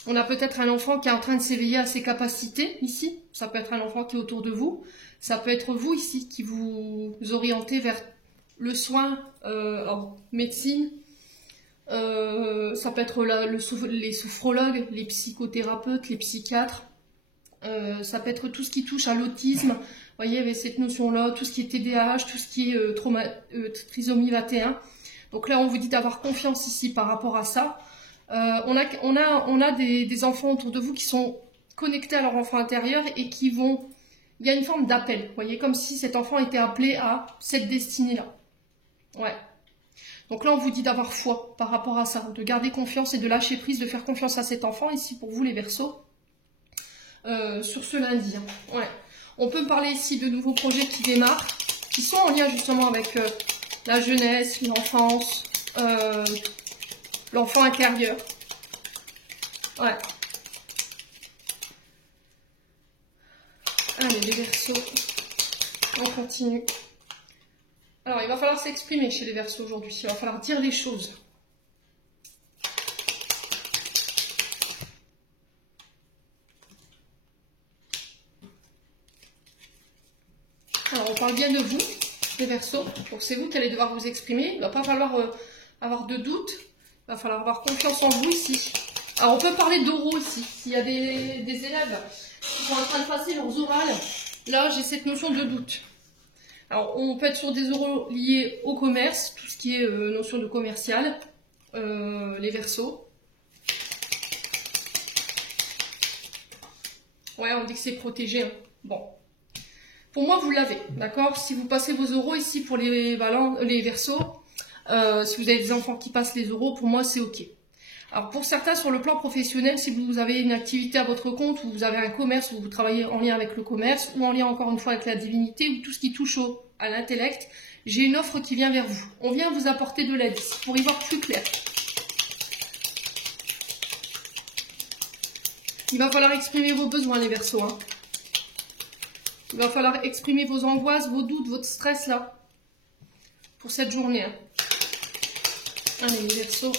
On a peut-être un enfant qui est en train de s'éveiller à ses capacités, ici. Ça peut être un enfant qui est autour de vous. Ça peut être vous, ici, qui vous orientez vers le soin en médecine. Ça peut être les sophrologues, les psychothérapeutes, les psychiatres. Ça peut être tout ce qui touche à l'autisme. Vous voyez, avec cette notion-là, tout ce qui est TDAH, tout ce qui est trisomie 21. Donc là, on vous dit d'avoir confiance ici par rapport à ça. On a des enfants autour de vous qui sont connectés à leur enfant intérieur et qui vont... Il y a une forme d'appel, vous voyez, comme si cet enfant était appelé à cette destinée-là. Ouais. Donc là, on vous dit d'avoir foi par rapport à ça, de garder confiance et de lâcher prise, de faire confiance à cet enfant, ici pour vous les Verseaux, sur ce lundi. Hein. Ouais. On peut parler ici de nouveaux projets qui démarrent, qui sont en lien justement avec la jeunesse, l'enfance, l'enfant intérieur. Ouais. Allez, les Verseaux, on continue. Alors, il va falloir s'exprimer chez les Verseaux aujourd'hui. Il va falloir dire les choses. Alors, on parle bien de vous, les Verseaux. Donc, c'est vous qui allez devoir vous exprimer. Il ne va pas falloir avoir de doute. Il va falloir avoir confiance en vous ici. Alors, on peut parler d'oraux ici. S'il y a des élèves qui sont en train de passer leurs orales, là, j'ai cette notion de doute. Alors, on peut être sur des oraux liés au commerce, tout ce qui est notion de commercial, les Verseaux. Ouais, on dit que c'est protégé. Hein. Bon. Pour moi, vous l'avez, d'accord? Si vous passez vos oraux ici pour les Verseaux, si vous avez des enfants qui passent les oraux, pour moi, c'est OK. Alors, pour certains, sur le plan professionnel, si vous avez une activité à votre compte, ou vous avez un commerce, ou vous travaillez en lien avec le commerce, ou en lien encore une fois avec la divinité, ou tout ce qui touche à l'intellect, j'ai une offre qui vient vers vous. On vient vous apporter de l'aide pour y voir plus clair. Il va falloir exprimer vos besoins, les Verseaux. Hein. Il va falloir exprimer vos angoisses, vos doutes, votre stress, là, pour cette journée. Hein. Allez, les Verseaux.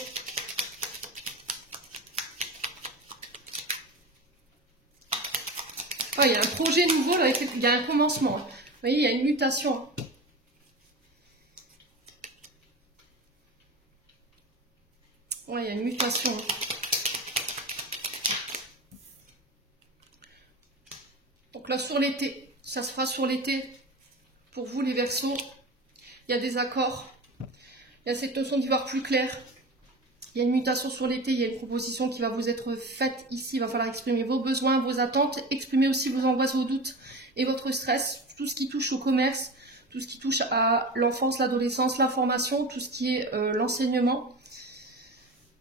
Ah, il y a un projet nouveau, là, il y a un commencement. Vous voyez, il y a une mutation. Ouais, il y a une mutation. Donc là, sur l'été, ça se fera sur l'été. Pour vous, les Verseaux, il y a des accords. Il y a cette notion d'y voir plus clair. Il y a une mutation sur l'été, il y a une proposition qui va vous être faite ici. Il va falloir exprimer vos besoins, vos attentes, exprimer aussi vos angoisses, vos doutes et votre stress. Tout ce qui touche au commerce, tout ce qui touche à l'enfance, l'adolescence, l'information, tout ce qui est l'enseignement,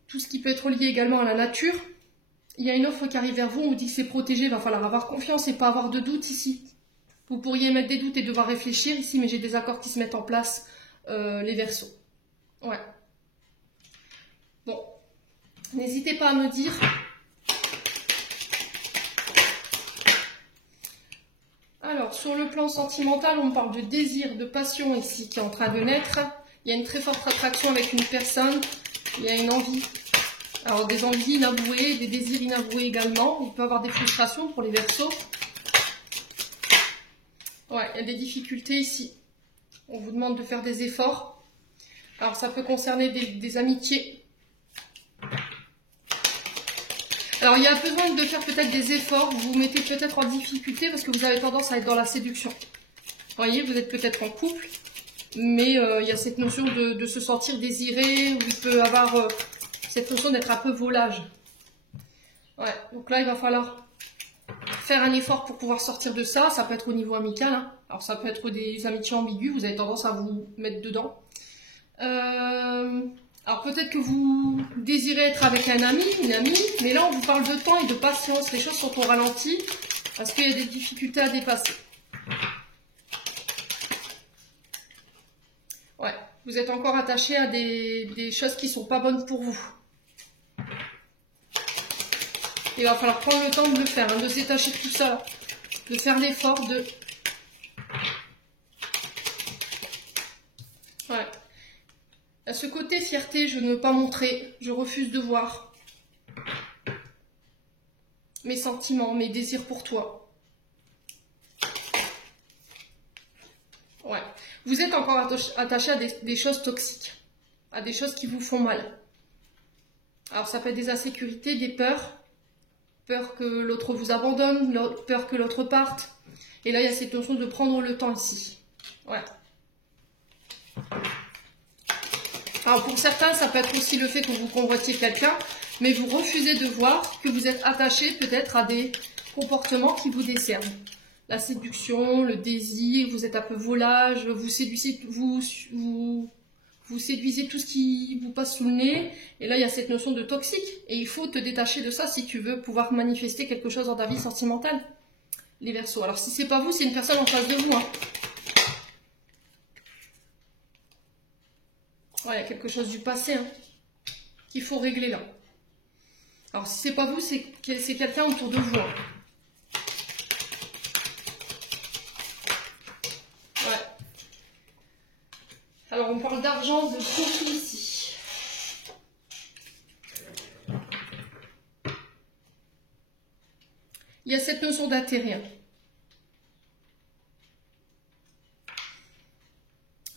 tout ce qui peut être lié également à la nature. Il y a une offre qui arrive vers vous, on vous dit que c'est protégé, il va falloir avoir confiance et pas avoir de doute ici. Vous pourriez mettre des doutes et devoir réfléchir ici, mais j'ai des accords qui se mettent en place, les Verseaux. Ouais. Bon, n'hésitez pas à me dire. Alors, sur le plan sentimental, on parle de désir, de passion ici qui est en train de naître. Il y a une très forte attraction avec une personne. Il y a une envie. Alors, des envies inavouées, des désirs inavoués également. Il peut y avoir des frustrations pour les Verseaux. Ouais, il y a des difficultés ici. On vous demande de faire des efforts. Alors, ça peut concerner des amitiés. Alors, il y a besoin de faire peut-être des efforts. Vous vous mettez peut-être en difficulté parce que vous avez tendance à être dans la séduction. Vous voyez, vous êtes peut-être en couple, mais il y a cette notion de se sentir désiré, où il peut avoir cette notion d'être un peu volage. Ouais, donc là, il va falloir faire un effort pour pouvoir sortir de ça. Ça peut être au niveau amical, hein. Alors, ça peut être des amitiés ambiguës. Vous avez tendance à vous mettre dedans. Alors peut-être que vous désirez être avec un ami, une amie, mais là on vous parle de temps et de patience. Les choses sont au ralenti parce qu'il y a des difficultés à dépasser. Ouais, vous êtes encore attaché à des choses qui ne sont pas bonnes pour vous. Il va falloir prendre le temps de le faire, hein, de se détacher de tout ça, de faire l'effort de... Ouais. À ce côté fierté, je ne veux pas montrer, je refuse de voir mes sentiments, mes désirs pour toi. Ouais. Vous êtes encore attaché à des choses toxiques, à des choses qui vous font mal. Alors ça peut être des insécurités, des peurs, peur que l'autre vous abandonne, peur que l'autre parte. Et là, il y a cette notion de prendre le temps ici. Ouais. Alors pour certains, ça peut être aussi le fait que vous convoitiez quelqu'un, mais vous refusez de voir que vous êtes attaché peut-être à des comportements qui vous desservent. La séduction, le désir, vous êtes un peu volage, vous séduisez tout ce qui vous passe sous le nez. Et là, il y a cette notion de toxique. Et il faut te détacher de ça si tu veux pouvoir manifester quelque chose dans ta vie sentimentale. Les Verseaux. Alors si c'est pas vous, c'est une personne en face de vous, hein. Ouais, il y a quelque chose du passé, hein, qu'il faut régler là. Alors si c'est pas vous, c'est quelqu'un autour de vous, hein. Ouais. Alors on parle d'argent, de profit ici. Il y a cette notion d'intérêt, hein.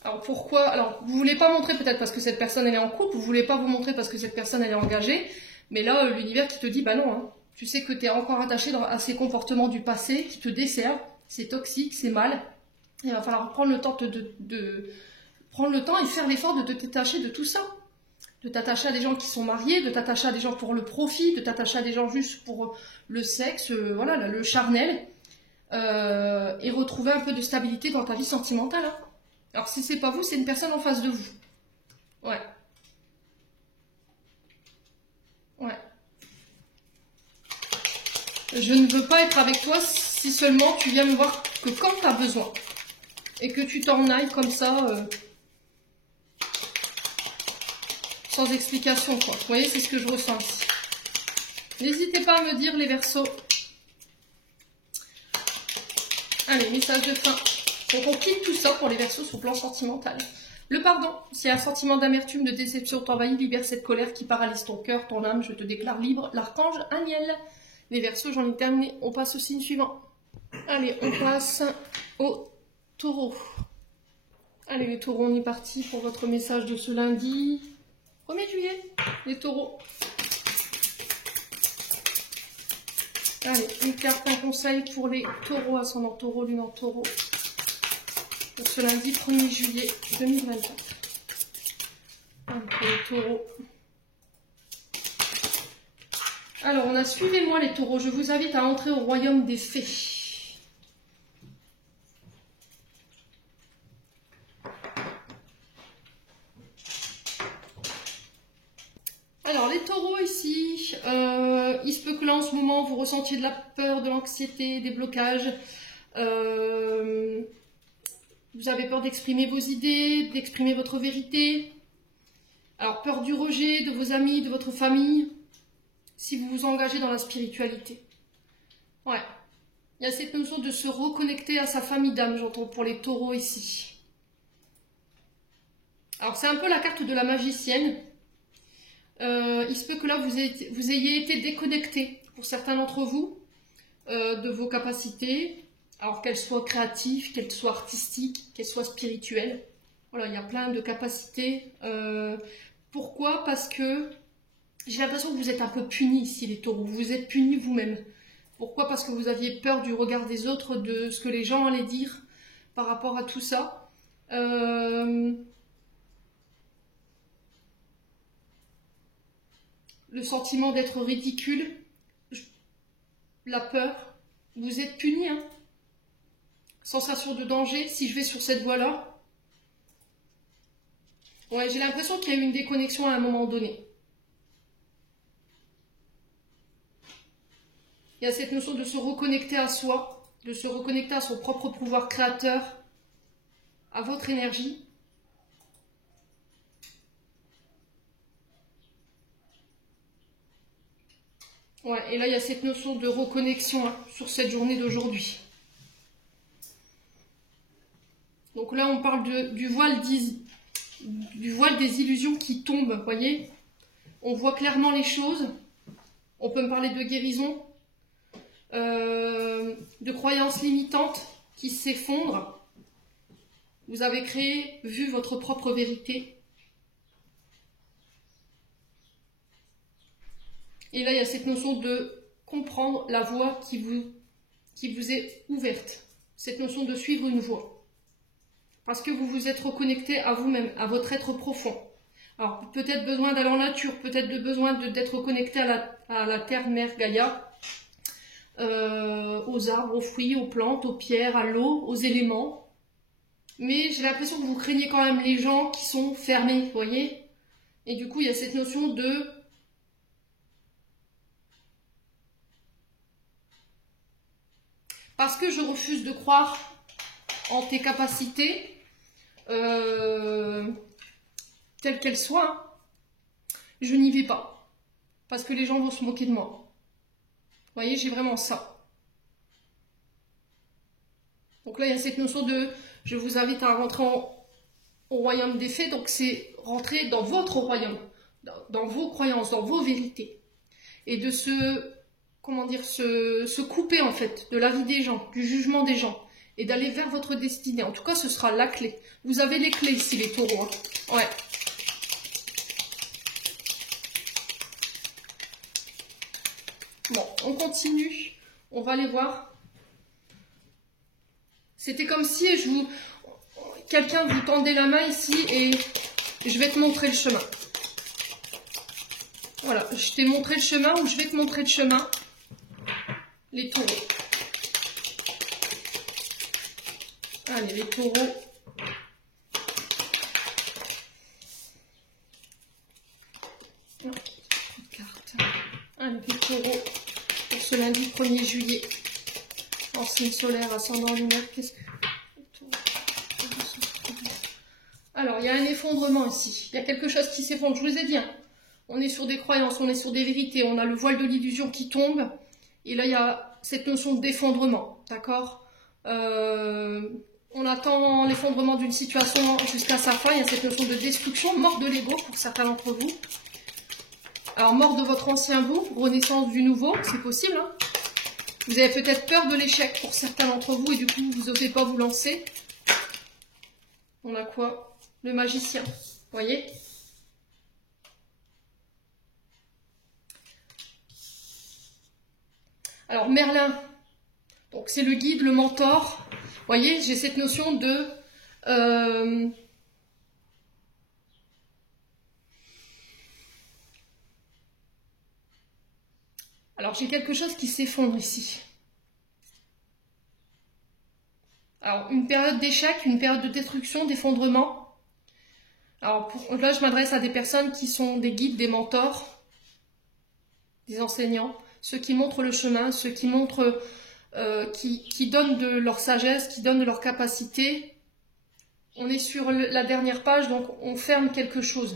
Alors pourquoi? Alors vous voulez pas montrer peut-être parce que cette personne elle est en couple, vous voulez pas vous montrer parce que cette personne elle est engagée, mais là l'univers qui te dit bah non, hein, tu sais que tu es encore attaché à ces comportements du passé qui te desservent, c'est toxique, c'est mal. Il va falloir prendre le temps prendre le temps et faire l'effort de te détacher de tout ça, de t'attacher à des gens qui sont mariés, de t'attacher à des gens pour le profit, de t'attacher à des gens juste pour le sexe, voilà, le charnel, et retrouver un peu de stabilité dans ta vie sentimentale, hein. Alors si c'est pas vous, c'est une personne en face de vous. Ouais. Ouais. Je ne veux pas être avec toi si seulement tu viens me voir que quand tu as besoin. Et que tu t'en ailles comme ça, sans explication, quoi. Vous voyez, c'est ce que je ressens ici. N'hésitez pas à me dire, les Verseaux. Allez, message de fin. Donc on quitte tout ça pour les Verseaux sur le plan sentimental. Le pardon, si un sentiment d'amertume, de déception t'envahit, libère cette colère qui paralyse ton cœur, ton âme, je te déclare libre. L'archange Aniel. Les Verseaux, j'en ai terminé. On passe au signe suivant. Allez, on passe au taureau. Allez les taureaux, on est parti pour votre message de ce lundi 1er juillet, les taureaux. Allez, une carte, un conseil pour les taureaux, ascendant taureau, lune en taureau, pour ce lundi 1er juillet 2024. Allez, pour les taureaux. Alors, on a suivez-moi les taureaux, je vous invite à entrer au royaume des fées. Alors, les taureaux ici, il se peut que là en ce moment vous ressentiez de la peur, de l'anxiété, des blocages. Vous avez peur d'exprimer vos idées, d'exprimer votre vérité. Alors, peur du rejet de vos amis, de votre famille, si vous vous engagez dans la spiritualité. Ouais, il y a cette notion de se reconnecter à sa famille d'âme, j'entends pour les taureaux ici. Alors, c'est un peu la carte de la magicienne. Il se peut que là, vous ayez été déconnecté, pour certains d'entre vous, de vos capacités, alors qu'elles soient créatives, qu'elles soient artistiques, qu'elles soient spirituelles. Voilà, il y a plein de capacités. Pourquoi? Parce que j'ai l'impression que vous êtes un peu punis ici, les taureaux. Vous vous êtes punis vous-même. Pourquoi? Parce que vous aviez peur du regard des autres, de ce que les gens allaient dire par rapport à tout ça. Le sentiment d'être ridicule, la peur, vous êtes puni, hein. Sensation de danger, si je vais sur cette voie-là. Ouais, j'ai l'impression qu'il y a eu une déconnexion à un moment donné. Il y a cette notion de se reconnecter à soi, de se reconnecter à son propre pouvoir créateur, à votre énergie. Ouais, et là, il y a cette notion de reconnexion hein, sur cette journée d'aujourd'hui. Donc là, on parle du voile des illusions qui tombent, vous voyez. On voit clairement les choses. On peut me parler de guérison, de croyances limitantes qui s'effondrent. Vous avez vu votre propre vérité. Et là, il y a cette notion de comprendre la voie qui vous est ouverte. Cette notion de suivre une voie. Parce que vous vous êtes reconnecté à vous-même, à votre être profond. Alors, peut-être besoin d'aller en nature, peut-être besoin d'être connecté à la terre, mère, Gaïa, aux arbres, aux fruits, aux plantes, aux pierres, à l'eau, aux éléments. Mais j'ai l'impression que vous craignez quand même les gens qui sont fermés, vous voyez. Et du coup, il y a cette notion de... Parce que je refuse de croire en tes capacités, telles qu'elles soient, je n'y vais pas. Parce que les gens vont se moquer de moi. Vous voyez, j'ai vraiment ça. Donc là, il y a cette notion de... Je vous invite à rentrer au royaume des fées. Donc c'est rentrer dans votre royaume, dans vos croyances, dans vos vérités. Et de se couper en fait de la vie des gens, du jugement des gens et d'aller vers votre destinée. En tout cas, ce sera la clé. Vous avez les clés ici, les taureaux. Hein. Ouais. Bon, on continue. On va aller voir. C'était comme si quelqu'un vous tendait la main ici et je vais te montrer le chemin. Voilà, je t'ai montré le chemin ou je vais te montrer le chemin. Les taureaux. Allez, les taureaux. Allez, les taureaux. Pour ce lundi 1er juillet. En signe solaire, ascendant lunaire. Qu'est-ce que... Alors, il y a un effondrement ici. Il y a quelque chose qui s'effondre. Je vous ai dit, hein, on est sur des croyances, on est sur des vérités. On a le voile de l'illusion qui tombe. Et là, il y a cette notion d'effondrement, d'accord. On attend l'effondrement d'une situation jusqu'à sa fin. Il y a cette notion de destruction, mort de l'ego pour certains d'entre vous. Alors, mort de votre ancien vous, renaissance du nouveau, c'est possible. Hein. Vous avez peut-être peur de l'échec pour certains d'entre vous et du coup, vous n'osez pas vous lancer. On a quoi? Le magicien, vous voyez? Alors, Merlin, donc c'est le guide, le mentor. Vous voyez, j'ai cette notion de... Alors, j'ai quelque chose qui s'effondre ici. Alors, une période d'échec, une période de destruction, d'effondrement. Alors, là, je m'adresse à des personnes qui sont des guides, des mentors, des enseignants, ceux qui montrent le chemin, ceux qui montrent, qui donnent de leur sagesse, qui donnent de leur capacité. On est sur la dernière page, donc on ferme quelque chose.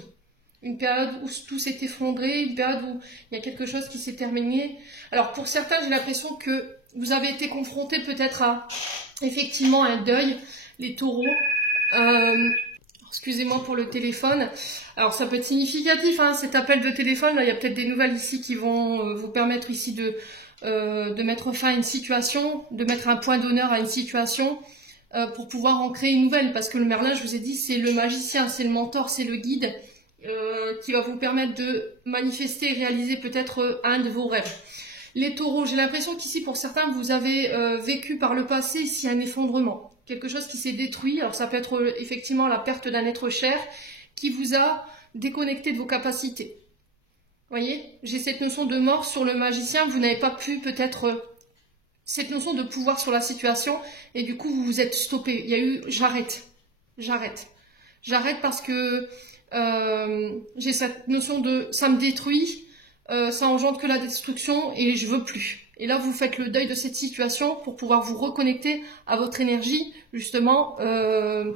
Une période où tout s'est effondré, une période où il y a quelque chose qui s'est terminé. Alors, pour certains, j'ai l'impression que vous avez été confrontés peut-être à, effectivement, un deuil, les taureaux. Excusez-moi pour le téléphone. Alors, ça peut être significatif, hein, cet appel de téléphone. Là, il y a peut-être des nouvelles ici qui vont vous permettre ici de mettre fin à une situation, de mettre un point d'honneur à une situation pour pouvoir en créer une nouvelle. Parce que le Merlin, je vous ai dit, c'est le magicien, c'est le mentor, c'est le guide qui va vous permettre de manifester et réaliser peut-être un de vos rêves. Les taureaux, j'ai l'impression qu'ici, pour certains, vous avez vécu par le passé ici un effondrement. Quelque chose qui s'est détruit. Alors, ça peut être effectivement la perte d'un être cher qui vous a déconnecté de vos capacités. Vous voyez, j'ai cette notion de mort sur le magicien. Vous n'avez pas pu peut-être cette notion de pouvoir sur la situation et du coup, vous vous êtes stoppé. Il y a eu j'arrête, j'arrête. J'arrête parce que j'ai cette notion de ça me détruit. Ça engendre que la destruction et je veux plus. Et là, vous faites le deuil de cette situation pour pouvoir vous reconnecter à votre énergie, justement, de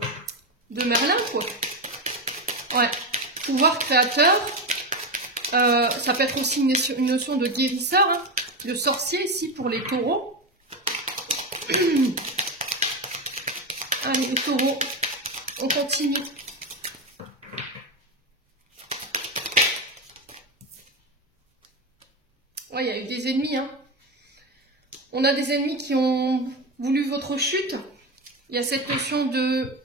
Merlin, quoi. Ouais. Pouvoir créateur. Ça peut être aussi une notion de guérisseur, hein, de sorcier ici pour les taureaux. Allez, les taureaux, on continue. Ouais, il y a eu des ennemis, hein. On a des ennemis qui ont voulu votre chute. Il y a cette notion de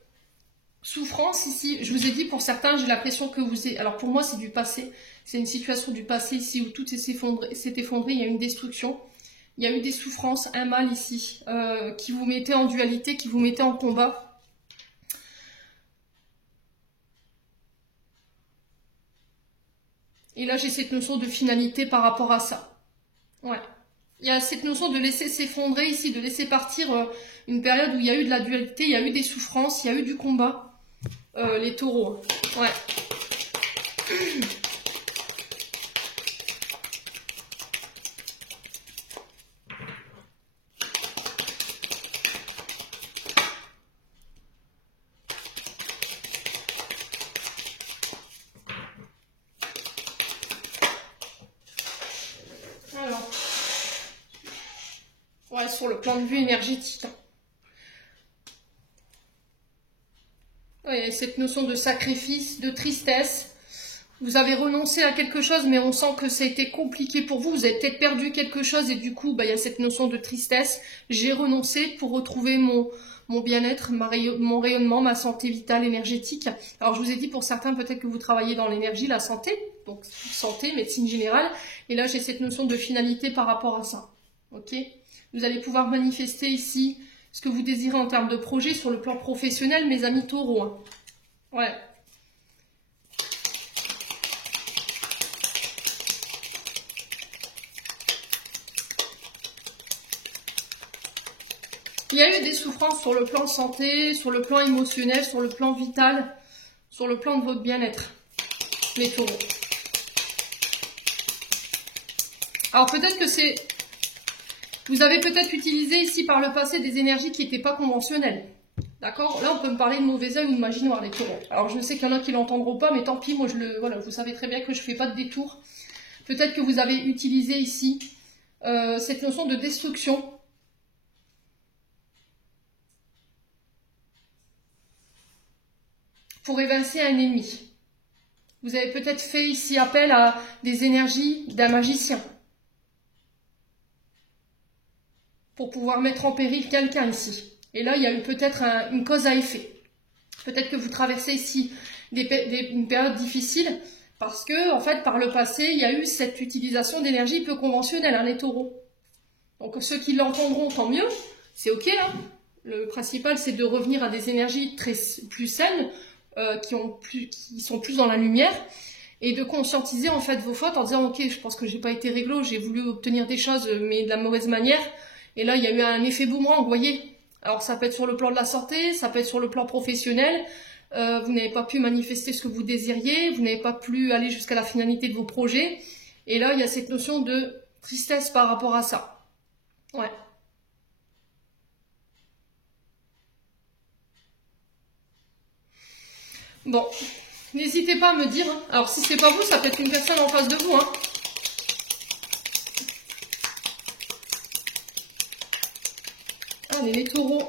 souffrance ici. Je vous ai dit, pour certains, j'ai l'impression que vous êtes... Alors pour moi, c'est du passé. C'est une situation du passé ici où tout s'est effondré. Il y a eu une destruction. Il y a eu des souffrances, un mal ici, qui vous mettait en dualité, qui vous mettait en combat. Et là, j'ai cette notion de finalité par rapport à ça. Ouais. Il y a cette notion de laisser s'effondrer ici, de laisser partir une période où il y a eu de la dualité, il y a eu des souffrances, il y a eu du combat. Les taureaux. Ouais. Alors. Ouais, sur le plan de vue énergétique. Ouais, il y a cette notion de sacrifice, de tristesse. Vous avez renoncé à quelque chose, mais on sent que ça a été compliqué pour vous. Vous avez peut-être perdu quelque chose et du coup, bah, il y a cette notion de tristesse. J'ai renoncé pour retrouver mon bien-être, mon rayonnement, ma santé vitale, énergétique. Alors, je vous ai dit, pour certains, peut-être que vous travaillez dans l'énergie, la santé. Donc, santé, médecine générale. Et là, j'ai cette notion de finalité par rapport à ça. Ok ? Vous allez pouvoir manifester ici ce que vous désirez en termes de projet sur le plan professionnel, mes amis taureaux. Hein. Ouais. Il y a eu des souffrances sur le plan santé, sur le plan émotionnel, sur le plan vital, sur le plan de votre bien-être, les taureaux. Alors peut-être que c'est... Vous avez peut-être utilisé ici par le passé des énergies qui n'étaient pas conventionnelles. D'accord? Là, on peut me parler de mauvais œil ou de magie noire, les taureaux. Alors, je sais qu'il y en a qui ne l'entendront pas, mais tant pis, moi, voilà, vous savez très bien que je ne fais pas de détour. Peut-être que vous avez utilisé ici cette notion de destruction. Pour évincer un ennemi. Vous avez peut-être fait ici appel à des énergies d'un magicien. pour pouvoir mettre en péril quelqu'un ici. Et là, il y a eu peut-être une cause à effet. Peut-être que vous traversez ici une période difficile parce que, en fait, par le passé, il y a eu cette utilisation d'énergie peu conventionnelle, hein, les taureaux. Donc, ceux qui l'entendront, tant mieux, c'est ok, là. Le principal, c'est de revenir à des énergies plus saines, qui sont plus dans la lumière, et de conscientiser, en fait, vos fautes en disant, ok, je pense que j'ai pas été réglo, j'ai voulu obtenir des choses, mais de la mauvaise manière, et là, il y a eu un effet boomerang, vous voyez. Alors, ça peut être sur le plan de la santé, ça peut être sur le plan professionnel, vous n'avez pas pu manifester ce que vous désiriez, vous n'avez pas pu aller jusqu'à la finalité de vos projets, et là, il y a cette notion de tristesse par rapport à ça. Ouais. Bon, n'hésitez pas à me dire, hein. Alors si c'est pas vous, ça peut être une personne en face de vous, hein. Allez, les taureaux,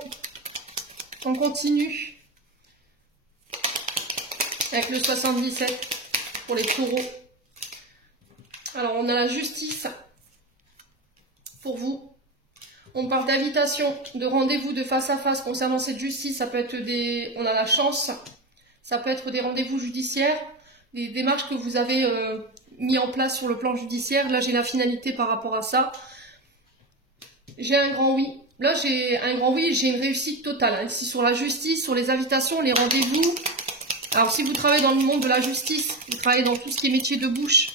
on continue avec le 77 pour les taureaux. Alors, on a la justice pour vous. On parle d'invitation, de rendez-vous de face à face concernant cette justice. Ça peut être on a la chance, ça peut être des rendez-vous judiciaires, des démarches que vous avez mis en place sur le plan judiciaire. Là, j'ai la finalité par rapport à ça. J'ai un grand oui. Là, j'ai un grand oui, j'ai une réussite totale. Hein. Ici, sur la justice, sur les invitations, les rendez-vous. Alors, si vous travaillez dans le monde de la justice, vous travaillez dans tout ce qui est métier de bouche,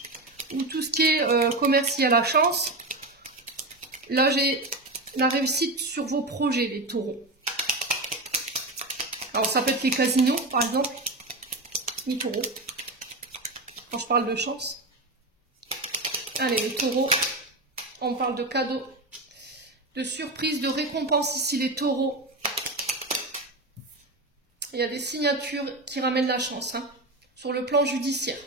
ou tout ce qui est commercial à chance, là, j'ai la réussite sur vos projets, les taureaux. Alors, ça peut être les casinos, par exemple, les taureaux, quand je parle de chance. Allez, les taureaux, on parle de cadeaux, de surprises, de récompenses ici, les taureaux. Il y a des signatures qui ramènent la chance, hein, sur le plan judiciaire.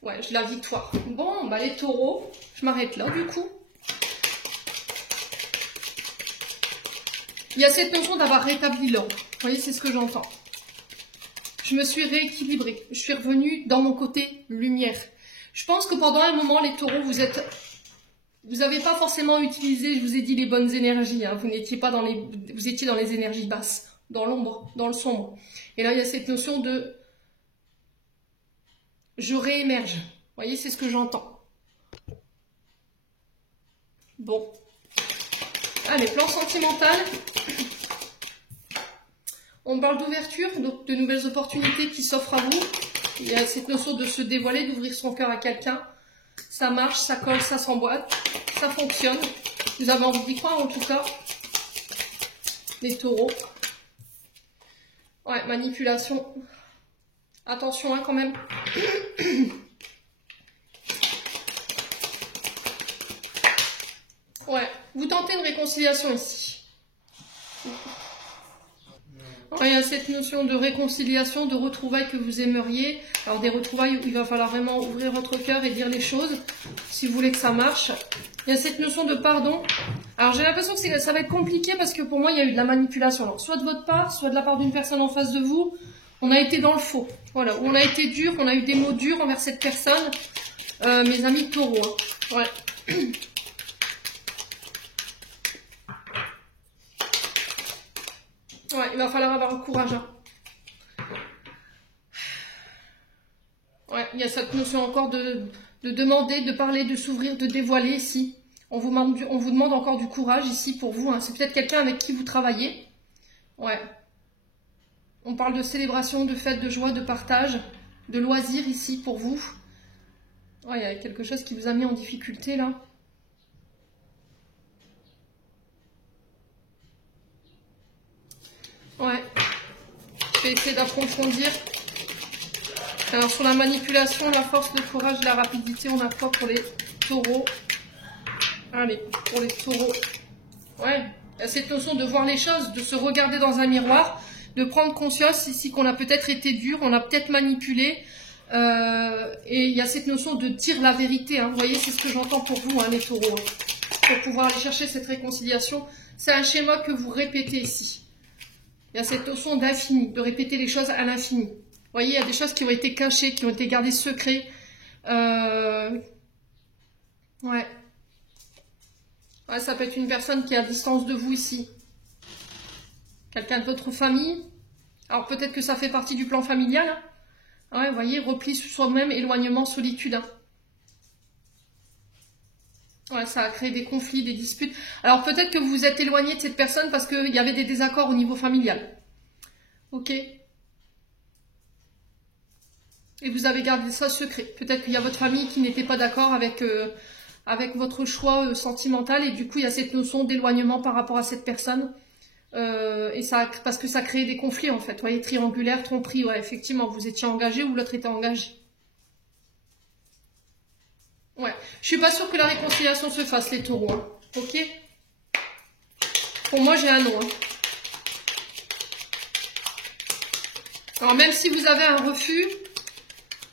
Ouais, j'ai la victoire. Bon, bah les taureaux, je m'arrête là, du coup. Il y a cette notion d'avoir rétabli l'ordre. Vous voyez, c'est ce que j'entends. Je me suis rééquilibrée. Je suis revenue dans mon côté lumière. Je pense que pendant un moment, les taureaux, vous n'avez pas forcément utilisé, je vous ai dit, les bonnes énergies. Hein. Vous n'étiez pas vous étiez dans les énergies basses, dans l'ombre, dans le sombre. Et là, il y a cette notion de je réémerge. Vous voyez, c'est ce que j'entends. Bon. Allez, plan sentimental. On parle d'ouverture, donc de nouvelles opportunités qui s'offrent à vous. Il y a cette notion de se dévoiler, d'ouvrir son cœur à quelqu'un. Ça marche, ça colle, ça s'emboîte, ça fonctionne. Vous avez envie d'y croire en tout cas. Les taureaux. Ouais, manipulation. Attention hein, quand même. Ouais, vous tentez une réconciliation ici. Ouais, il y a cette notion de réconciliation, de retrouvailles que vous aimeriez. Alors des retrouvailles où il va falloir vraiment ouvrir votre cœur et dire les choses, si vous voulez que ça marche. Il y a cette notion de pardon. Alors j'ai l'impression que ça va être compliqué parce que pour moi il y a eu de la manipulation. Alors soit de votre part, soit de la part d'une personne en face de vous. On a été dans le faux. Voilà, on a été dur, on a eu des mots durs envers cette personne. Mes amis taureaux. Hein. Ouais. Ouais, il va falloir avoir le courage. Hein. Ouais, il y a cette notion encore de demander, de parler, de s'ouvrir, de dévoiler ici. On vous demande encore du courage ici pour vous. Hein. C'est peut-être quelqu'un avec qui vous travaillez. Ouais. On parle de célébration, de fête, de joie, de partage, de loisirs ici pour vous. Ouais, il y a quelque chose qui vous a mis en difficulté là. Ouais. Je vais essayer d'approfondir. Alors sur la manipulation, la force, le courage, la rapidité, on a quoi pour les taureaux? Allez, pour les taureaux. Ouais, il y a cette notion de voir les choses, de se regarder dans un miroir, de prendre conscience ici qu'on a peut-être été dur, on a peut-être manipulé. Et il y a cette notion de dire la vérité. Hein. Vous voyez, c'est ce que j'entends pour vous, hein, les taureaux. Pour pouvoir aller chercher cette réconciliation. C'est un schéma que vous répétez ici. Il y a cette notion d'infini, de répéter les choses à l'infini. Vous voyez, il y a des choses qui ont été cachées, qui ont été gardées secrets. Ouais. Ouais, ça peut être une personne qui est à distance de vous ici. Quelqu'un de votre famille. Alors peut-être que ça fait partie du plan familial. Hein. Ouais, vous voyez, repli sur soi-même, éloignement, solitude. Hein. Ouais, ça a créé des conflits, des disputes. Alors peut-être que vous vous êtes éloigné de cette personne parce qu'il y avait des désaccords au niveau familial. Ok. Et vous avez gardé ça secret. Peut-être qu'il y a votre famille qui n'était pas d'accord avec, avec votre choix sentimental et du coup il y a cette notion d'éloignement par rapport à cette personne. Et ça, parce que ça crée des conflits en fait. Vous voyez, triangulaire, tromperie, ouais, effectivement, vous étiez engagé ou l'autre était engagé. Ouais, je suis pas sûre que la réconciliation se fasse, les taureaux, hein. Ok. Pour moi, j'ai un non. Hein. Alors, même si vous avez un refus,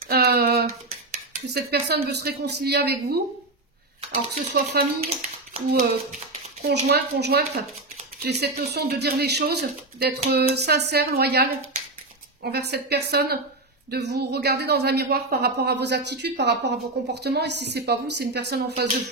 que cette personne veut se réconcilier avec vous, alors que ce soit famille ou conjoint, conjointe, j'ai cette notion de dire les choses, d'être sincère, loyal envers cette personne, de vous regarder dans un miroir par rapport à vos attitudes, par rapport à vos comportements, et si c'est pas vous, c'est une personne en face de vous.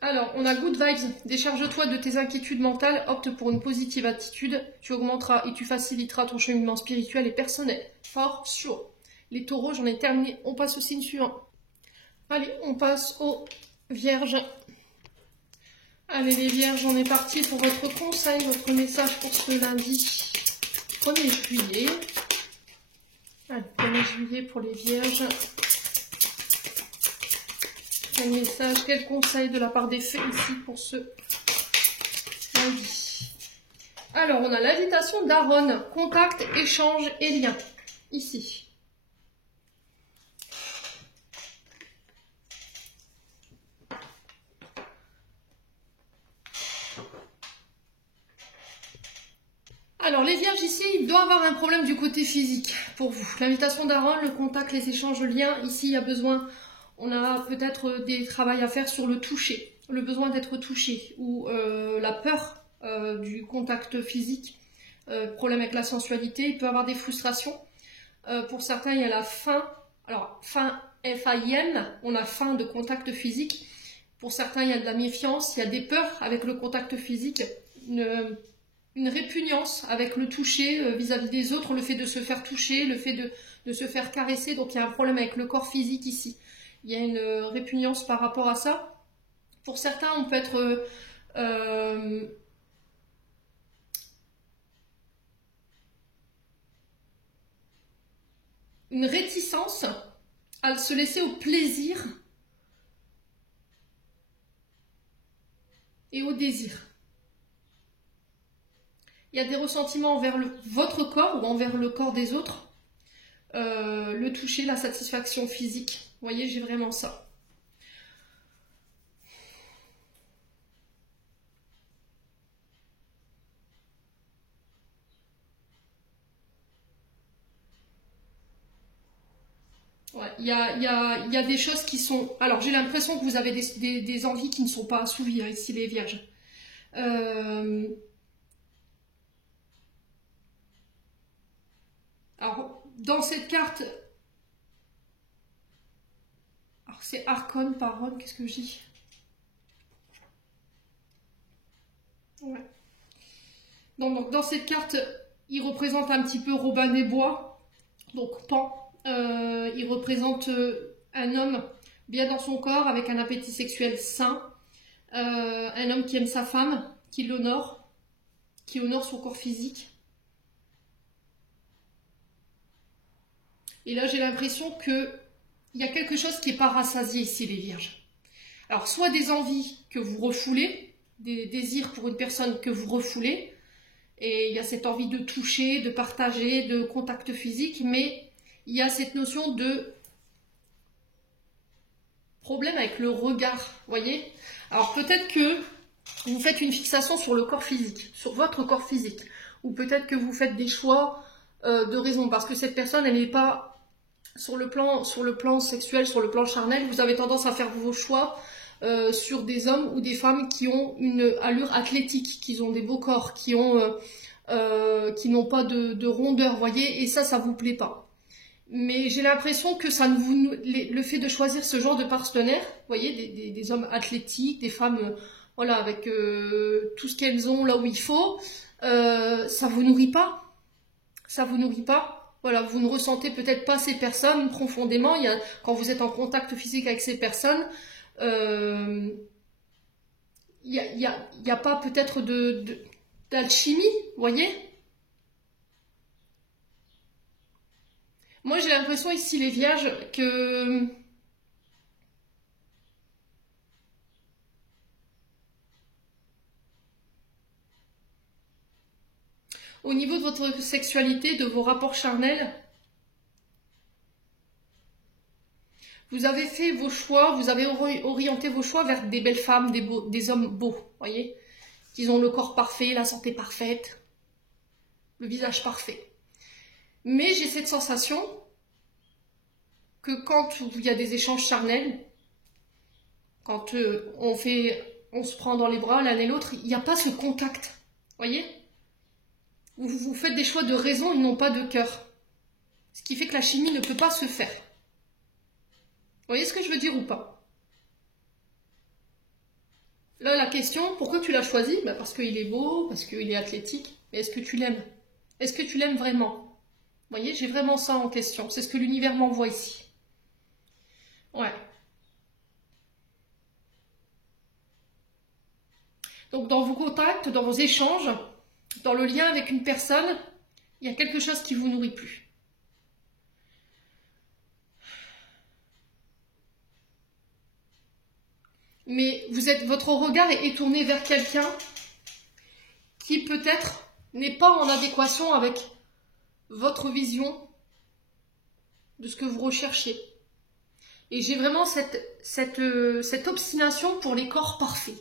Alors, on a good vibes, décharge-toi de tes inquiétudes mentales, opte pour une positive attitude, tu augmenteras et tu faciliteras ton cheminement spirituel et personnel. For sure. Les taureaux, j'en ai terminé, on passe au signe suivant. Allez, on passe aux vierges. Allez les vierges, on est parti pour votre conseil, votre message pour ce lundi 1er juillet. Allez, 1er juillet pour les vierges. Quel message, quel conseil de la part des fées ici pour ce lundi. Alors, on a l'invitation d'Aaron, contact, échange et lien. Ici. Alors, les vierges ici, il doit avoir un problème du côté physique pour vous. L'invitation d'Aaron, le contact, les échanges, le lien. Ici, il y a besoin, on a peut-être des travaux à faire sur le toucher, le besoin d'être touché ou la peur du contact physique, problème avec la sensualité. Il peut y avoir des frustrations. Pour certains, il y a la faim. Alors, faim, F-A-I-N, on a faim de contact physique. Pour certains, il y a de la méfiance, il y a des peurs avec le contact physique. Une répugnance avec le toucher vis-à-vis des autres, le fait de se faire toucher, le fait de se faire caresser. Donc il y a un problème avec le corps physique ici. Il y a une répugnance par rapport à ça. Pour certains, on peut être une réticence à se laisser au plaisir et au désir. Il y a des ressentiments envers votre corps ou envers le corps des autres. Le toucher, la satisfaction physique. Vous voyez, j'ai vraiment ça. Ouais, il y a des choses qui sont... Alors, j'ai l'impression que vous avez des envies qui ne sont pas assouvies, hein, ici, les vierges. Alors, dans cette carte... Alors, c'est Archon, Parole, qu'est-ce que je dis? Ouais. Donc, dans cette carte, il représente un petit peu Robin des Bois, donc Pan. Il représente un homme bien dans son corps, avec un appétit sexuel sain. Un homme qui aime sa femme, qui l'honore, qui honore son corps physique. Et là, j'ai l'impression qu'il y a quelque chose qui n'est pas rassasié ici, les vierges. Alors, soit des envies que vous refoulez, des désirs pour une personne que vous refoulez, et il y a cette envie de toucher, de partager, de contact physique, mais il y a cette notion de problème avec le regard, voyez. Alors, peut-être que vous faites une fixation sur le corps physique, sur votre corps physique, ou peut-être que vous faites des choix de raison, parce que cette personne, elle n'est pas sur le plan sexuel, sur le plan charnel. Vous avez tendance à faire vos choix sur des hommes ou des femmes qui ont une allure athlétique, qui ont des beaux corps, qui n'ont pas de rondeur, voyez, et ça vous plaît pas. Mais j'ai l'impression que ça ne vous, le fait de choisir ce genre de partenaire, vous voyez, des hommes athlétiques, des femmes, voilà, avec tout ce qu'elles ont là où il faut, ça vous nourrit pas. Ça vous nourrit pas. Voilà, vous ne ressentez peut-être pas ces personnes profondément. Quand vous êtes en contact physique avec ces personnes, il y a pas peut-être d'alchimie, vous voyez. Moi, j'ai l'impression ici, les vierges, que au niveau de votre sexualité, de vos rapports charnels, vous avez fait vos choix, vous avez orienté vos choix vers des belles femmes, des hommes beaux, voyez, qui ont le corps parfait, la santé parfaite, le visage parfait. Mais j'ai cette sensation que quand il y a des échanges charnels, quand on se prend dans les bras l'un et l'autre, il n'y a pas ce contact, voyez. Vous faites des choix de raison et non pas de cœur. Ce qui fait que la chimie ne peut pas se faire. Vous voyez ce que je veux dire ou pas? Là, la question, pourquoi tu l'as choisi? Bah parce qu'il est beau, parce qu'il est athlétique. Mais est-ce que tu l'aimes? Est-ce que tu l'aimes vraiment? Vous voyez, j'ai vraiment ça en question. C'est ce que l'univers m'envoie ici. Ouais. Donc, dans vos contacts, dans vos échanges, dans le lien avec une personne, il y a quelque chose qui vous nourrit plus. Mais votre regard est tourné vers quelqu'un qui peut-être n'est pas en adéquation avec votre vision de ce que vous recherchez. Et j'ai vraiment cette obstination pour les corps parfaits.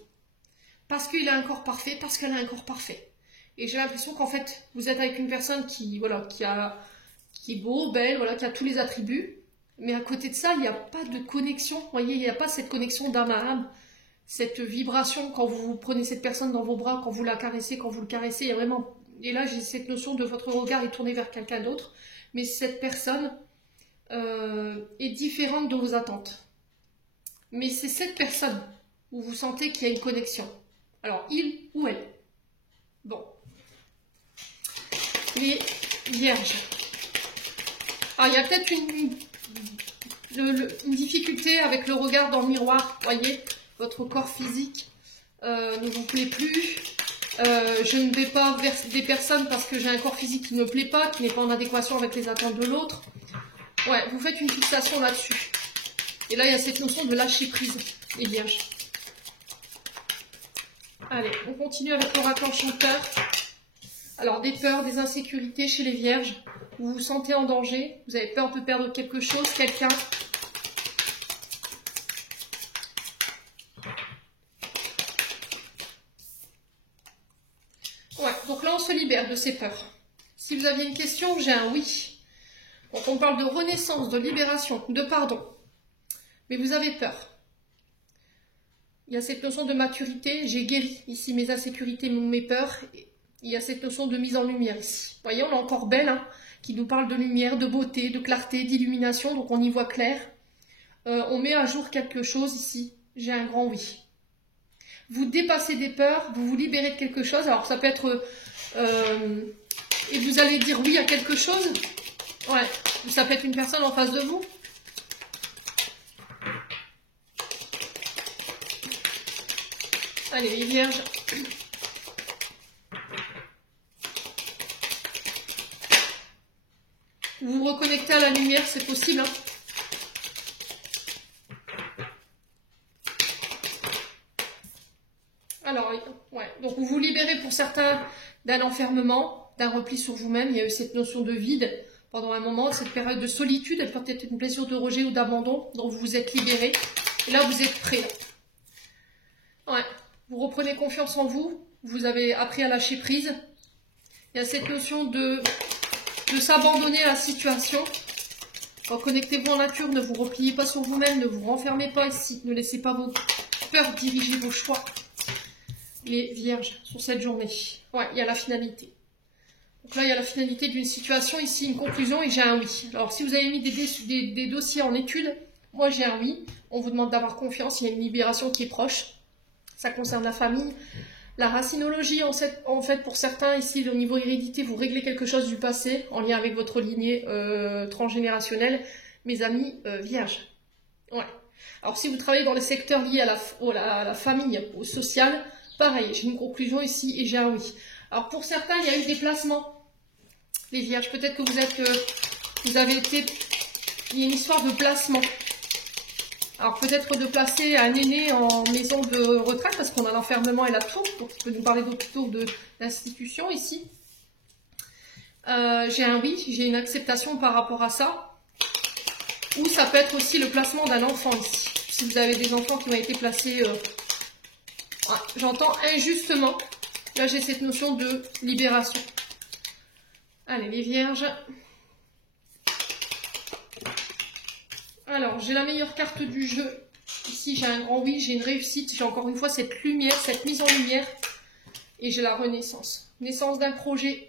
Parce qu'il a un corps parfait, parce qu'elle a un corps parfait. Et j'ai l'impression qu'en fait, vous êtes avec une personne qui est beau, belle, voilà, qui a tous les attributs. Mais à côté de ça, il n'y a pas de connexion. Vous voyez, il n'y a pas cette connexion d'âme à âme. Cette vibration quand vous prenez cette personne dans vos bras, quand vous la caressez, quand vous le caressez. Il y a vraiment... Et là, j'ai cette notion de votre regard est tourné vers quelqu'un d'autre. Mais cette personne est différente de vos attentes. Mais c'est cette personne où vous sentez qu'il y a une connexion. Alors, il ou elle. Bon. Les vierges. Alors, il y a peut-être une difficulté avec le regard dans le miroir. Vous voyez, votre corps physique ne vous plaît plus. Je ne vais pas vers des personnes parce que j'ai un corps physique qui ne me plaît pas, qui n'est pas en adéquation avec les attentes de l'autre. Ouais, vous faites une fixation là-dessus. Et là, il y a cette notion de lâcher prise, les vierges. Allez, on continue avec l'oracle enchanteur. Alors, des peurs, des insécurités chez les vierges. Vous vous sentez en danger. Vous avez peur de perdre quelque chose, quelqu'un. Ouais, donc là, on se libère de ces peurs. Si vous aviez une question, j'ai un oui. Donc, on parle de renaissance, de libération, de pardon. Mais vous avez peur. Il y a cette notion de maturité. J'ai guéri ici mes insécurités, mes peurs. Il y a cette notion de mise en lumière ici. Vous voyez, on a encore Belle, hein, qui nous parle de lumière, de beauté, de clarté, d'illumination. Donc, on y voit clair. On met à jour quelque chose ici. J'ai un grand oui. Vous dépassez des peurs, vous vous libérez de quelque chose. Alors, ça peut être... et vous allez dire oui à quelque chose. Ouais, ça peut être une personne en face de vous. Allez, les vierges. Vous vous reconnectez à la lumière, c'est possible. Hein. Alors, ouais, donc vous vous libérez pour certains d'un enfermement, d'un repli sur vous-même. Il y a eu cette notion de vide pendant un moment, cette période de solitude, elle peut être une blessure de rejet ou d'abandon, donc vous vous êtes libéré. Et là, vous êtes prêt. Ouais, vous reprenez confiance en vous, vous avez appris à lâcher prise. Il y a cette notion de s'abandonner à la situation. Connectez-vous en nature, ne vous repliez pas sur vous-même, ne vous renfermez pas ici, ne laissez pas vos peurs diriger vos choix. Les vierges, sur cette journée. Ouais, il y a la finalité. Donc là, il y a la finalité d'une situation, ici une conclusion et j'ai un oui. Alors si vous avez mis des dossiers en étude, moi j'ai un oui. On vous demande d'avoir confiance, il y a une libération qui est proche. Ça concerne la famille. La racinologie, en fait, pour certains, ici, au niveau hérédité, vous réglez quelque chose du passé, en lien avec votre lignée transgénérationnelle. Mes amis vierges. Ouais. Alors, si vous travaillez dans les secteurs liés à la famille, au social, pareil, j'ai une conclusion ici et j'ai un oui. Alors, pour certains, il y a eu des placements. Les vierges, peut-être que vous avez été... Il y a une histoire de placement. Alors peut-être de placer un aîné en maison de retraite, parce qu'on a l'enfermement et la tour, donc il peut nous parler d'hôpitaux, d'institutions ici. J'ai un oui, j'ai une acceptation par rapport à ça. Ou ça peut être aussi le placement d'un enfant ici. Si vous avez des enfants qui ont été placés, j'entends injustement, là j'ai cette notion de libération. Allez les vierges. Alors, j'ai la meilleure carte du jeu. Ici, j'ai un grand oui, j'ai une réussite. J'ai encore une fois cette lumière, cette mise en lumière. Et j'ai la renaissance. Naissance d'un projet.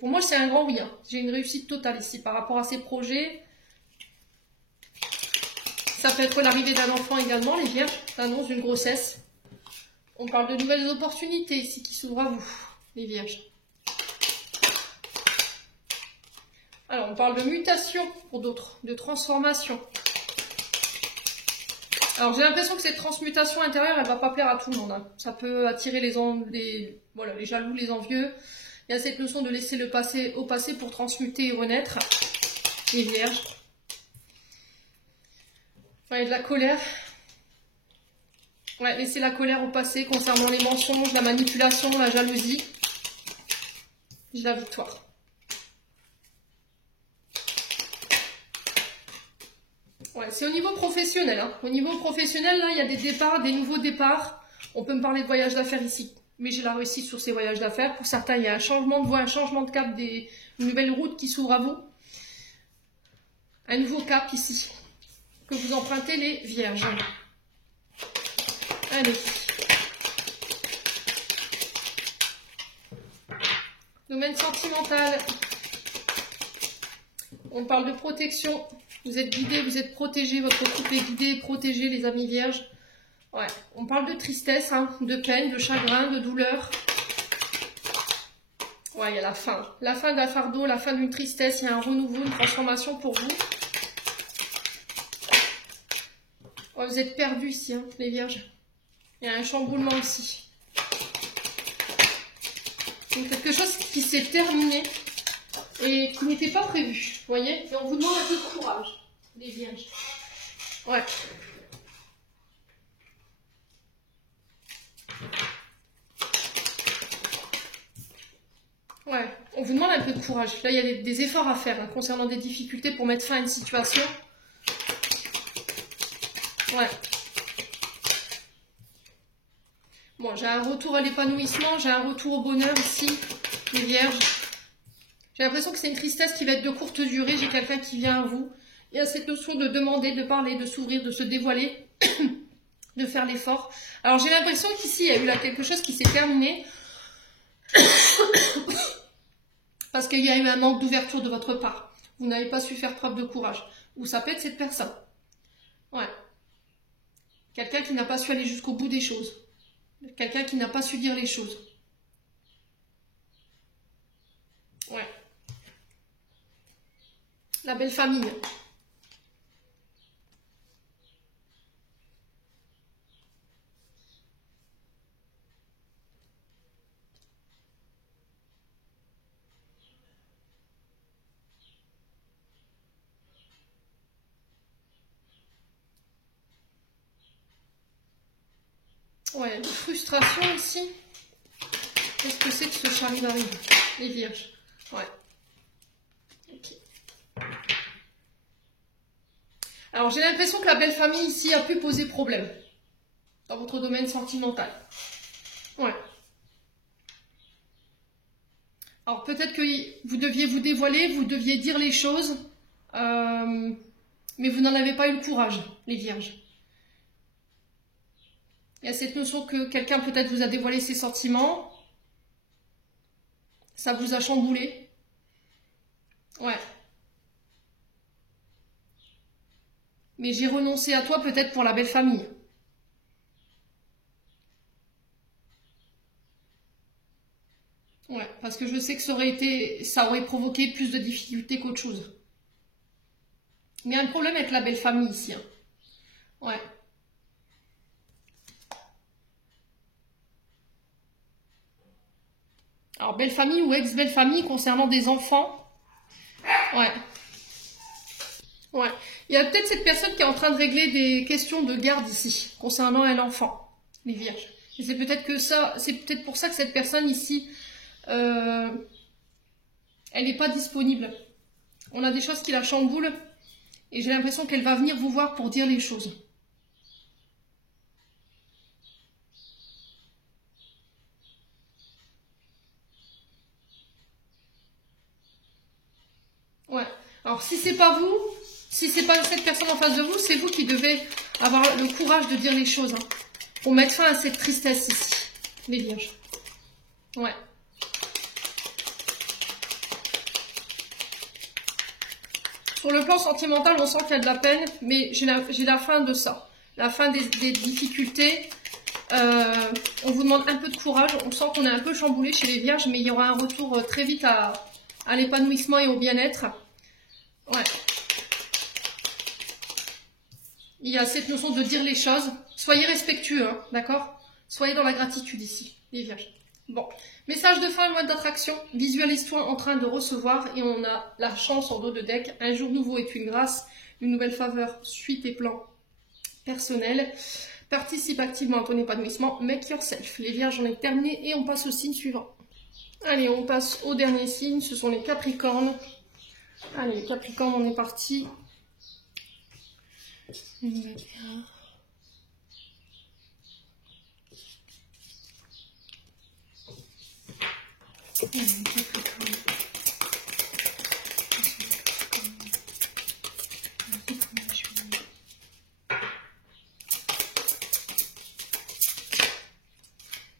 Pour moi, c'est un grand oui. Hein. J'ai une réussite totale ici par rapport à ces projets. Ça peut être l'arrivée d'un enfant également, les vierges. L'annonce d'une grossesse. On parle de nouvelles opportunités ici qui s'ouvrent à vous, les vierges. Alors, on parle de mutation pour d'autres, de transformation. Alors, j'ai l'impression que cette transmutation intérieure, elle ne va pas plaire à tout le monde. Hein. Ça peut attirer les jaloux, les envieux. Il y a cette notion de laisser le passé au passé pour transmuter et renaître. Les vierges. Enfin, il y a de la colère. Ouais, laisser la colère au passé concernant les mensonges, la manipulation, la jalousie. J'ai la victoire. Ouais, c'est au niveau professionnel. Hein. Au niveau professionnel, là, il y a des départs, des nouveaux départs. On peut me parler de voyage d'affaires ici. Mais j'ai la réussite sur ces voyages d'affaires. Pour certains, il y a un changement de voie, un changement de cap, une nouvelle route qui s'ouvre à vous. Un nouveau cap ici. Que vous empruntez les vierges. Allez. Domaine sentimental. On parle de protection. Vous êtes guidés, vous êtes protégés, votre couple est guidé, protégé, les amis vierges. Ouais, on parle de tristesse, hein, de peine, de chagrin, de douleur. Ouais, il y a la fin. La fin d'un fardeau, la fin d'une tristesse, il y a un renouveau, une transformation pour vous. Ouais, vous êtes perdus ici, hein, les vierges. Il y a un chamboulement ici. Donc quelque chose qui s'est terminé et qui n'était pas prévu, vous voyez. Et on vous demande un peu de courage, les vierges. Ouais. Ouais, on vous demande un peu de courage. Là, il y a des efforts à faire hein, concernant des difficultés pour mettre fin à une situation. Ouais. Bon, j'ai un retour à l'épanouissement, j'ai un retour au bonheur ici, les vierges. J'ai l'impression que c'est une tristesse qui va être de courte durée. J'ai quelqu'un qui vient à vous. Il y a cette notion de demander, de parler, de s'ouvrir, de se dévoiler, de faire l'effort. Alors j'ai l'impression qu'ici, il y a eu là quelque chose qui s'est terminé. Parce qu'il y a eu un manque d'ouverture de votre part. Vous n'avez pas su faire preuve de courage. Ou ça peut être cette personne. Ouais. Quelqu'un qui n'a pas su aller jusqu'au bout des choses. Quelqu'un qui n'a pas su dire les choses. Ouais. La belle famille. Ouais, de frustration ici. Qu'est-ce que c'est que ce charivari? Les vierges. Ouais. Ok. Alors, j'ai l'impression que la belle famille ici a pu poser problème. Dans votre domaine sentimental. Ouais. Alors, peut-être que vous deviez vous dévoiler, vous deviez dire les choses. Mais vous n'en avez pas eu le courage, les vierges. Il y a cette notion que quelqu'un peut-être vous a dévoilé ses sentiments. Ça vous a chamboulé. Ouais. Mais j'ai renoncé à toi peut-être pour la belle famille. Ouais, parce que je sais que ça aurait provoqué plus de difficultés qu'autre chose. Mais il y a un problème avec la belle famille ici, hein. Ouais. Alors, belle famille ou ex-belle famille concernant des enfants. Ouais. Ouais. Il y a peut-être cette personne qui est en train de régler des questions de garde ici, concernant un enfant, les vierges. Et c'est peut-être que ça, c'est peut-être pour ça que cette personne ici, elle n'est pas disponible. On a des choses qui la chamboulent et j'ai l'impression qu'elle va venir vous voir pour dire les choses. Ouais. Alors si c'est pas vous, si c'est pas cette personne en face de vous, c'est vous qui devez avoir le courage de dire les choses, hein, pour mettre fin à cette tristesse ici, les vierges. Ouais. Sur le plan sentimental, on sent qu'il y a de la peine, mais j'ai la fin de ça. La fin des difficultés. On vous demande un peu de courage. On sent qu'on est un peu chamboulé chez les vierges, mais il y aura un retour très vite à l'épanouissement et au bien-être. Ouais. Il y a cette notion de dire les choses. Soyez respectueux, hein, d'accord? Soyez dans la gratitude ici, les vierges. Bon, message de fin, loi d'attraction. Visualise-toi en train de recevoir et on a la chance en dos de deck. Un jour nouveau est une grâce, une nouvelle faveur. Suis tes plans personnels. Participe activement à ton épanouissement. Make yourself. Les vierges, on est terminé et on passe au signe suivant. Allez, on passe au dernier signe. Ce sont les Capricornes. Allez, les Capricornes, on est parti.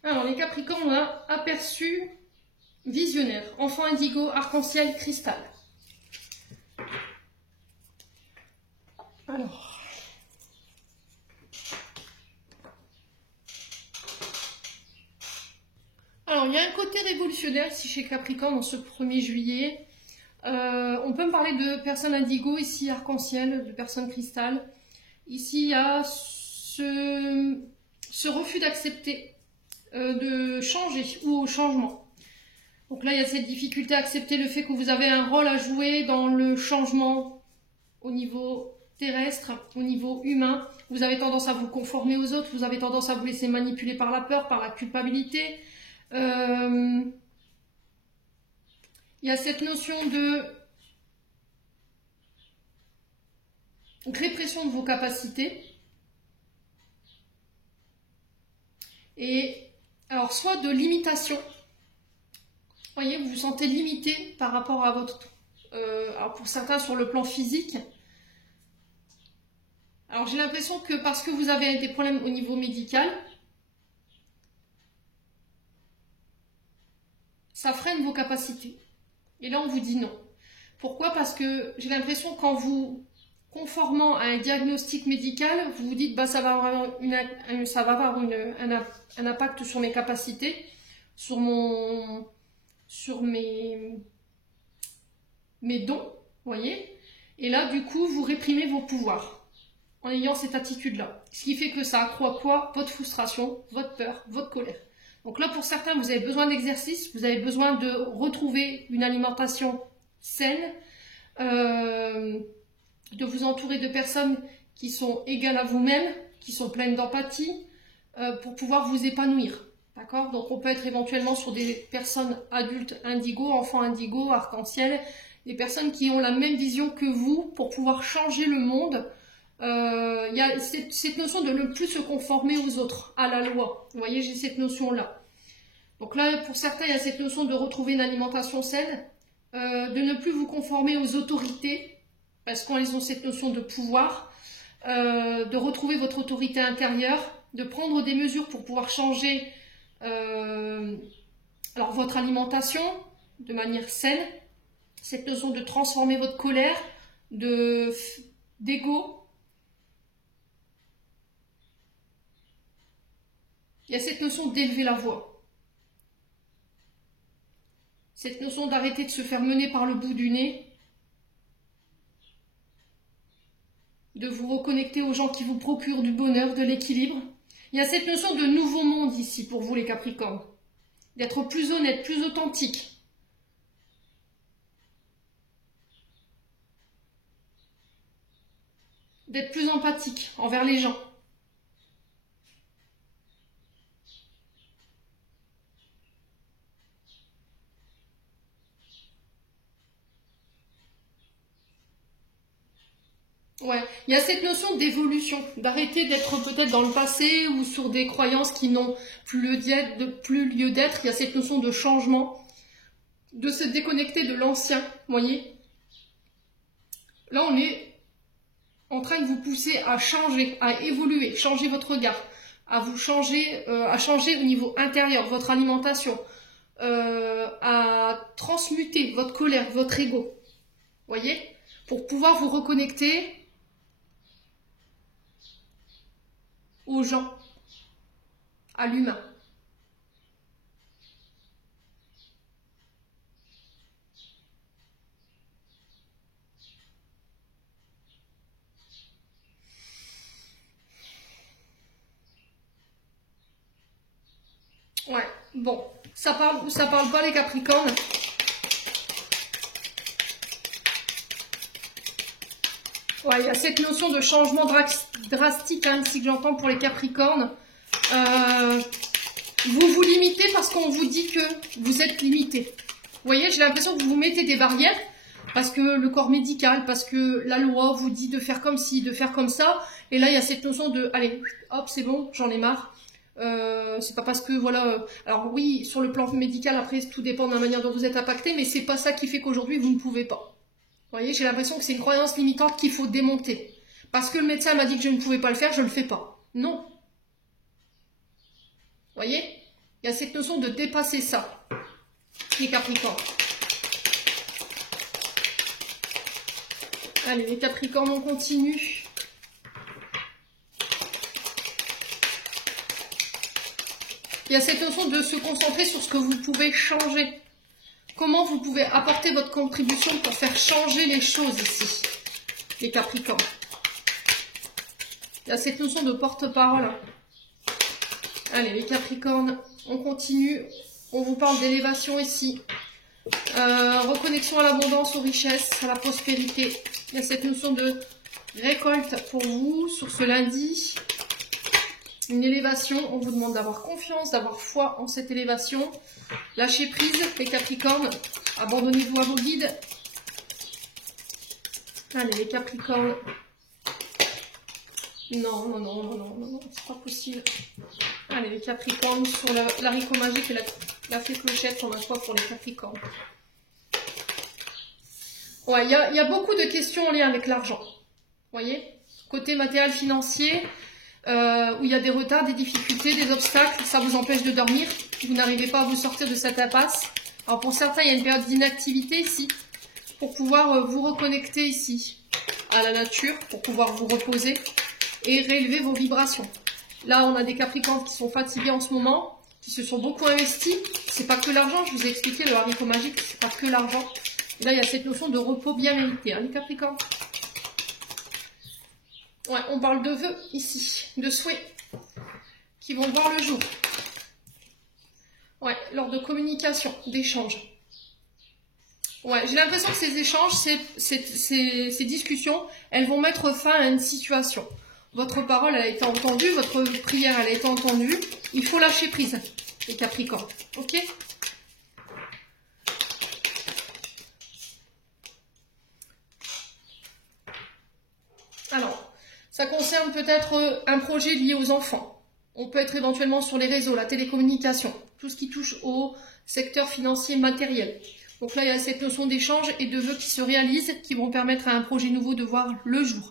Alors, les Capricornes, on a aperçu visionnaire, enfant indigo, arc-en-ciel, cristal. Alors, il y a un côté révolutionnaire ici chez Capricorne en ce 1er juillet. On peut me parler de personnes indigo, ici arc-en-ciel, de personnes cristal. Ici, il y a ce refus d'accepter, de changer ou au changement. Donc là, il y a cette difficulté à accepter le fait que vous avez un rôle à jouer dans le changement au niveau terrestre, au niveau humain. Vous avez tendance à vous conformer aux autres, vous avez tendance à vous laisser manipuler par la peur, par la culpabilité. Il y a cette notion de répression de vos capacités. Et alors, soit de limitation. Vous voyez, vous vous sentez limité par rapport à votre... alors pour certains, sur le plan physique. Alors, j'ai l'impression que parce que vous avez des problèmes au niveau médical, ça freine vos capacités. Et là, on vous dit non. Pourquoi? Parce que j'ai l'impression qu'en vous conformant à un diagnostic médical, vous vous dites bah, ça va avoir, un impact sur mes capacités, sur mes dons, vous voyez. Et là, du coup, vous réprimez vos pouvoirs en ayant cette attitude-là. Ce qui fait que ça accroît quoi? Votre frustration, votre peur, votre colère. Donc là, pour certains, vous avez besoin d'exercice, vous avez besoin de retrouver une alimentation saine, de vous entourer de personnes qui sont égales à vous-même, qui sont pleines d'empathie, pour pouvoir vous épanouir. D'accord? Donc on peut être éventuellement sur des personnes adultes indigo, enfants indigo, arc-en-ciel, des personnes qui ont la même vision que vous pour pouvoir changer le monde. Il y a cette notion de ne plus se conformer aux autres, à la loi. Vous voyez, j'ai cette notion-là. Donc là, pour certains, il y a cette notion de retrouver une alimentation saine, de ne plus vous conformer aux autorités, parce qu'ils ont cette notion de pouvoir, de retrouver votre autorité intérieure, de prendre des mesures pour pouvoir changer alors votre alimentation, de manière saine. Cette notion de transformer votre colère, d'ego. Il y a cette notion d'élever la voix. Cette notion d'arrêter de se faire mener par le bout du nez. De vous reconnecter aux gens qui vous procurent du bonheur, de l'équilibre. Il y a cette notion de nouveau monde ici pour vous les Capricornes. D'être plus honnête, plus authentique. D'être plus empathique envers les gens. Ouais, il y a cette notion d'évolution, d'arrêter d'être peut-être dans le passé ou sur des croyances qui n'ont plus lieu d'être. Il y a cette notion de changement, de se déconnecter de l'ancien, vous voyez. Là, on est en train de vous pousser à changer, à évoluer, changer votre regard, à changer au niveau intérieur, votre alimentation, à transmuter votre colère, votre ego, vous voyez, pour pouvoir vous reconnecter aux gens, à l'humain. Ouais, bon, ça parle pas les Capricornes. Ouais, il y a cette notion de changement drastique hein, ici que j'entends pour les Capricornes. Vous vous limitez parce qu'on vous dit que vous êtes limité. Vous voyez, j'ai l'impression que vous vous mettez des barrières parce que le corps médical, parce que la loi vous dit de faire comme ci, de faire comme ça. Et là, il y a cette notion de, allez, hop, c'est bon, j'en ai marre. C'est pas parce que voilà, alors oui, sur le plan médical après tout dépend de la manière dont vous êtes impacté, mais c'est pas ça qui fait qu'aujourd'hui vous ne pouvez pas. Vous voyez, j'ai l'impression que c'est une croyance limitante qu'il faut démonter. Parce que le médecin m'a dit que je ne pouvais pas le faire, je le fais pas. Non. Vous voyez, il y a cette notion de dépasser ça, les Capricornes. Allez, les Capricornes, on continue. Il y a cette notion de se concentrer sur ce que vous pouvez changer. Comment vous pouvez apporter votre contribution pour faire changer les choses ici, les Capricornes. Il y a cette notion de porte-parole. Allez, les Capricornes, on continue. On vous parle d'élévation ici. Reconnexion à l'abondance, aux richesses, à la prospérité. Il y a cette notion de récolte pour vous sur ce lundi. Une élévation, on vous demande d'avoir confiance, d'avoir foi en cette élévation. Lâchez prise, les Capricornes. Abandonnez-vous à vos guides. Allez, les Capricornes. Non, c'est pas possible. Allez, les Capricornes, sur l'haricot magique et la fée clochette, on a quoi pour les Capricornes? Ouais, il y a beaucoup de questions en lien avec l'argent. Vous voyez? Côté matériel financier, où il y a des retards, des difficultés, des obstacles, ça vous empêche de dormir, vous n'arrivez pas à vous sortir de cette impasse. Alors pour certains, il y a une période d'inactivité ici, pour pouvoir vous reconnecter ici à la nature, pour pouvoir vous reposer et réélever vos vibrations. Là, on a des Capricornes qui sont fatigués en ce moment, qui se sont beaucoup investis. C'est pas que l'argent, je vous ai expliqué, le haricot magique, c'est pas que l'argent. Et là, il y a cette notion de repos bien mérité, hein, les Capricornes. Ouais, on parle de vœux ici, de souhaits qui vont voir le jour. Ouais, lors de communication, d'échanges. Ouais, j'ai l'impression que ces échanges, ces discussions, elles vont mettre fin à une situation. Votre parole, elle a été entendue, votre prière, elle a été entendue. Il faut lâcher prise, les Capricornes. Ok ? Alors, ça concerne peut-être un projet lié aux enfants. On peut être éventuellement sur les réseaux, la télécommunication, tout ce qui touche au secteur financier matériel. Donc là, il y a cette notion d'échange et de vœux qui se réalisent, qui vont permettre à un projet nouveau de voir le jour.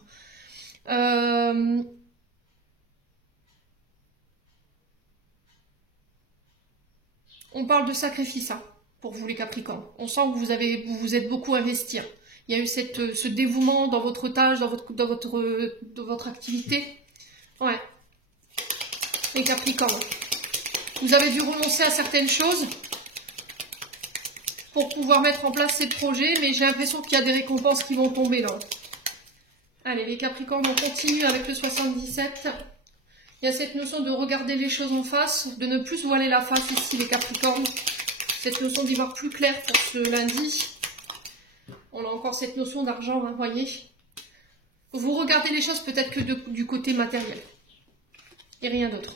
On parle de sacrifice, hein, pour vous les Capricornes. On sent que vous vous êtes beaucoup investi. Il y a eu ce dévouement dans votre tâche, dans votre activité. Ouais. Les Capricornes. Vous avez dû renoncer à certaines choses pour pouvoir mettre en place ces projets, mais j'ai l'impression qu'il y a des récompenses qui vont tomber là. Allez, les Capricornes, on continue avec le 77. Il y a cette notion de regarder les choses en face, de ne plus se voiler la face ici, les Capricornes. Cette notion d'y voir plus clair pour ce lundi. On a encore cette notion d'argent, vous voyez. Vous regardez les choses peut-être que du côté matériel. Et rien d'autre.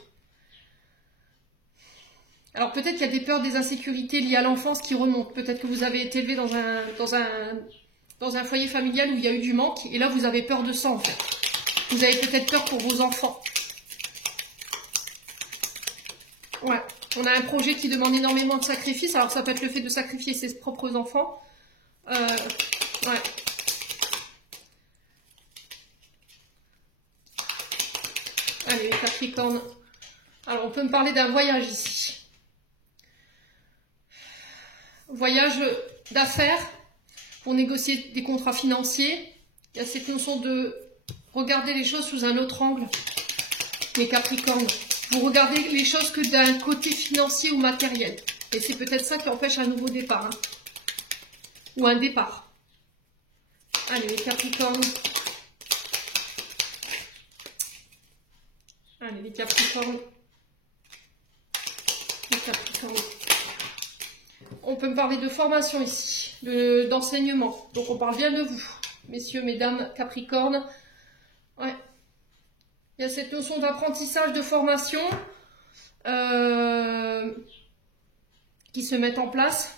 Alors peut-être qu'il y a des peurs, des insécurités liées à l'enfance qui remontent. Peut-être que vous avez été élevé dans un foyer familial où il y a eu du manque. Et là, vous avez peur de ça, en fait. Vous avez peut-être peur pour vos enfants. Ouais. On a un projet qui demande énormément de sacrifices. Alors ça peut être le fait de sacrifier ses propres enfants. Ouais. Allez, les Capricornes. Alors, on peut me parler d'un voyage ici. Voyage d'affaires pour négocier des contrats financiers. Il y a cette notion de regarder les choses sous un autre angle. Les Capricornes. Vous regardez les choses que d'un côté financier ou matériel. Et c'est peut-être ça qui empêche un nouveau départ. Hein. Ou un départ. Allez, les Capricornes. Allez, les Capricornes. Les Capricornes. On peut me parler de formation ici, d'enseignement. Donc on parle bien de vous, messieurs, mesdames, Capricornes. Ouais. Il y a cette notion d'apprentissage, de formation qui se met en place.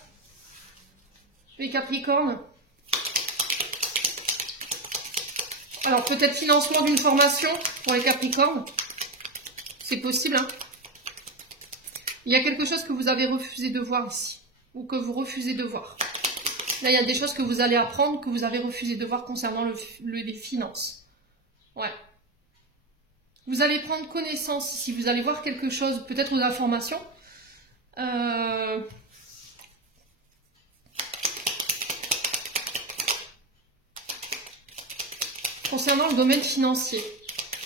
Les Capricornes. Alors peut-être financement d'une formation pour les Capricornes. C'est possible, hein. Il y a quelque chose que vous avez refusé de voir ici. Ou que vous refusez de voir. Là, il y a des choses que vous allez apprendre, que vous avez refusé de voir concernant les finances. Ouais. Vous allez prendre connaissance ici. Vous allez voir quelque chose, peut-être aux informations. Concernant le domaine financier.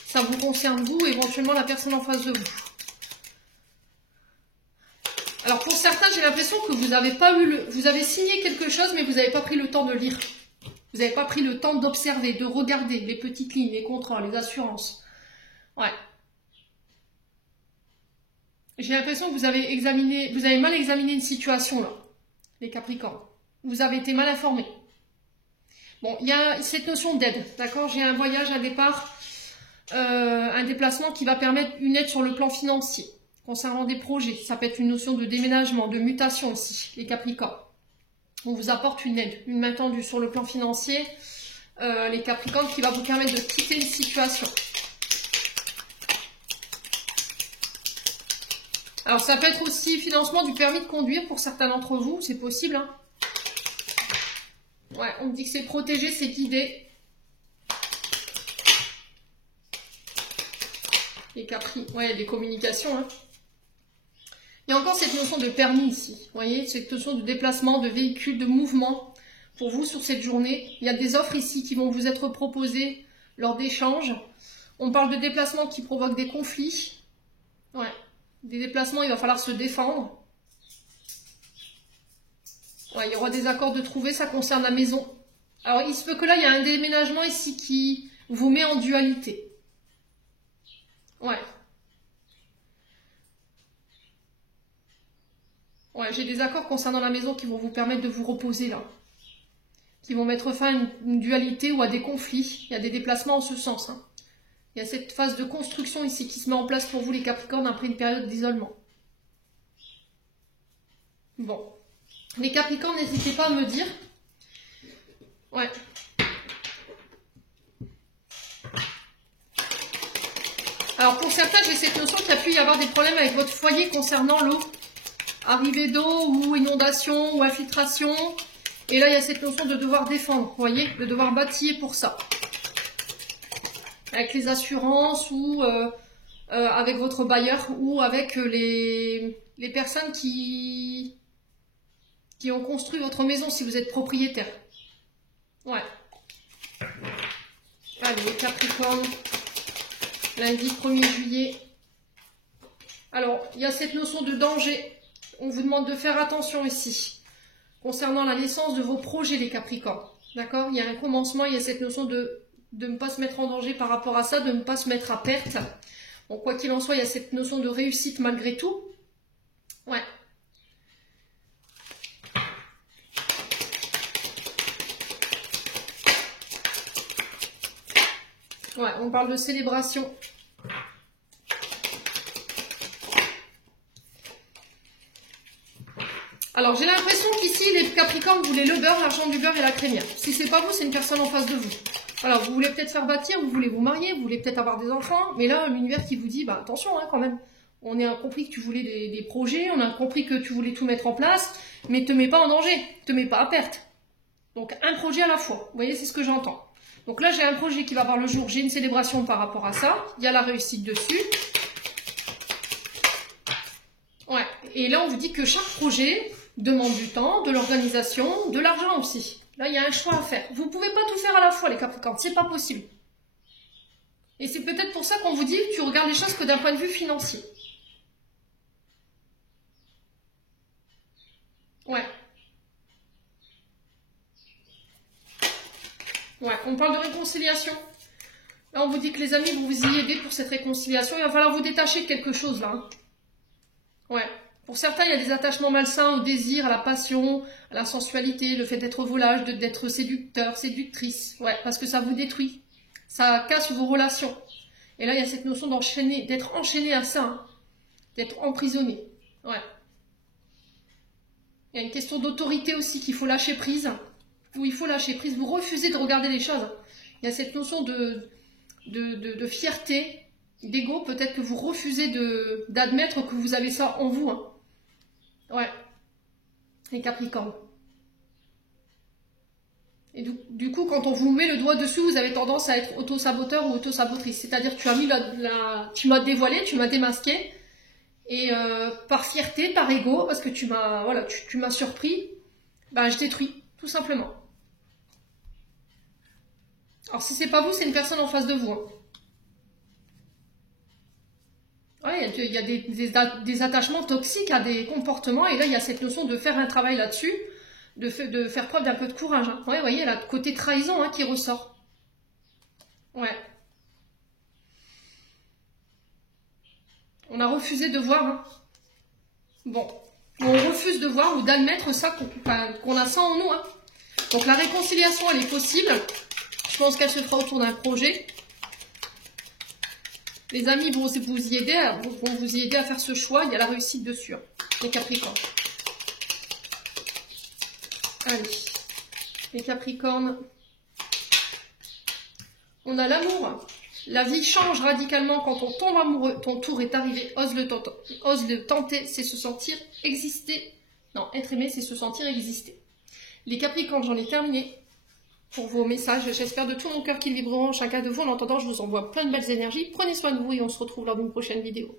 Ça vous concerne vous, éventuellement la personne en face de vous. Alors pour certains, j'ai l'impression que vous avez signé quelque chose, mais vous n'avez pas pris le temps de lire. Vous n'avez pas pris le temps d'observer, de regarder les petites lignes, les contrats, les assurances. Ouais. J'ai l'impression que vous avez mal examiné une situation là, les Capricornes. Vous avez été mal informés. Bon, il y a cette notion d'aide, d'accord? J'ai un voyage, un départ, un déplacement qui va permettre une aide sur le plan financier. Concernant des projets, ça peut être une notion de déménagement, de mutation aussi, les Capricornes. On vous apporte une aide, une main tendue sur le plan financier, les Capricornes, qui va vous permettre de quitter une situation. Alors ça peut être aussi financement du permis de conduire pour certains d'entre vous, c'est possible. Hein. Ouais, on me dit que c'est protégé, c'est guidé. Les Capri, ouais, il y a des communications. Hein. Il y a encore cette notion de permis ici. Vous voyez, cette notion de déplacement, de véhicule, de mouvement pour vous sur cette journée. Il y a des offres ici qui vont vous être proposées lors d'échanges. On parle de déplacements qui provoquent des conflits. Ouais, des déplacements, il va falloir se défendre. Ouais, il y aura des accords de trouver, ça concerne la maison. Alors, il se peut que là, il y a un déménagement ici qui vous met en dualité. Ouais. Ouais, j'ai des accords concernant la maison qui vont vous permettre de vous reposer là. Qui vont mettre fin à une dualité ou à des conflits. Il y a des déplacements en ce sens. Hein. Il y a cette phase de construction ici qui se met en place pour vous les Capricornes après une période d'isolement. Bon. Les Capricornes, n'hésitez pas à me dire. Ouais. Alors pour certains, j'ai cette notion qu'il y a pu y avoir des problèmes avec votre foyer concernant l'eau. Arrivée d'eau ou inondation ou infiltration. Et là, il y a cette notion de devoir défendre, vous voyez, de devoir bâtir pour ça. Avec les assurances ou avec votre bailleur ou avec les personnes qui qui ont construit votre maison si vous êtes propriétaire. Ouais. Allez, Capricorne, lundi 1er juillet. Alors, il y a cette notion de danger. On vous demande de faire attention ici. Concernant la naissance de vos projets, les Capricornes. D'accord? Il y a un commencement, il y a cette notion de ne pas se mettre en danger par rapport à ça, de ne pas se mettre à perte. Bon, quoi qu'il en soit, il y a cette notion de réussite malgré tout. Ouais. Ouais, on parle de célébration. Alors, j'ai l'impression qu'ici, les Capricornes voulaient le beurre, l'argent du beurre et la crémière. Si c'est pas vous, c'est une personne en face de vous. Alors, vous voulez peut-être faire bâtir, vous voulez vous marier, vous voulez peut-être avoir des enfants, mais là, l'univers qui vous dit, bah attention hein, quand même. On a compris que tu voulais des projets, on a compris que tu voulais tout mettre en place, mais te mets pas en danger, te mets pas à perte. Donc, un projet à la fois. Vous voyez, c'est ce que j'entends. Donc là, j'ai un projet qui va voir le jour, j'ai une célébration par rapport à ça. Il y a la réussite dessus. Ouais. Et là, on vous dit que chaque projet demande du temps, de l'organisation, de l'argent aussi. Là, il y a un choix à faire. Vous ne pouvez pas tout faire à la fois, les Capricornes. C'est pas possible. Et c'est peut-être pour ça qu'on vous dit que tu regardes les choses que d'un point de vue financier. Ouais. Ouais, on parle de réconciliation. Là, on vous dit que les amis vont vous y aider pour cette réconciliation. Il va falloir vous détacher de quelque chose, là. Hein. Ouais. Pour certains, il y a des attachements malsains au désir, à la passion, à la sensualité, le fait d'être volage, d'être séducteur, séductrice. Ouais, parce que ça vous détruit. Ça casse vos relations. Et là, il y a cette notion d'enchaîner, d'être enchaîné à ça. Hein. D'être emprisonné. Ouais. Il y a une question d'autorité aussi qu'il faut lâcher prise. Où il faut lâcher prise. Vous refusez de regarder les choses. Il y a cette notion de fierté, d'ego. Peut-être que vous refusez d'admettre que vous avez ça en vous. Hein. Ouais. Les Capricornes. Et du coup, quand on vous met le doigt dessus, vous avez tendance à être auto-saboteur ou auto-sabotrice. C'est-à-dire que tu as mis tu m'as dévoilé, tu m'as démasqué. Et par fierté, par ego, parce que tu m'as surpris, bah, je détruis, tout simplement. Alors si c'est pas vous, c'est une personne en face de vous. Hein. Ouais, il y a des attachements toxiques à des comportements, et là il y a cette notion de faire un travail là-dessus, de faire preuve d'un peu de courage. Hein. Ouais, vous voyez, il y a le côté trahison hein, qui ressort. Ouais. On a refusé de voir. Hein. Bon. On refuse de voir ou d'admettre ça, qu'on a ça en nous. Hein. Donc la réconciliation, elle est possible. Je pense qu'elle se fera autour d'un projet. Les amis vont vous y aider à faire ce choix. Il y a la réussite dessus. Hein. Les Capricornes. Allez. Les Capricornes. On a l'amour. La vie change radicalement quand on tombe amoureux. Ton tour est arrivé. Ose le tenter. C'est se sentir exister. Non, être aimé, c'est se sentir exister. Les Capricornes, j'en ai terminé pour vos messages. J'espère de tout mon cœur qu'ils vibreront chacun de vous. En attendant, je vous envoie plein de belles énergies. Prenez soin de vous et on se retrouve lors d'une prochaine vidéo.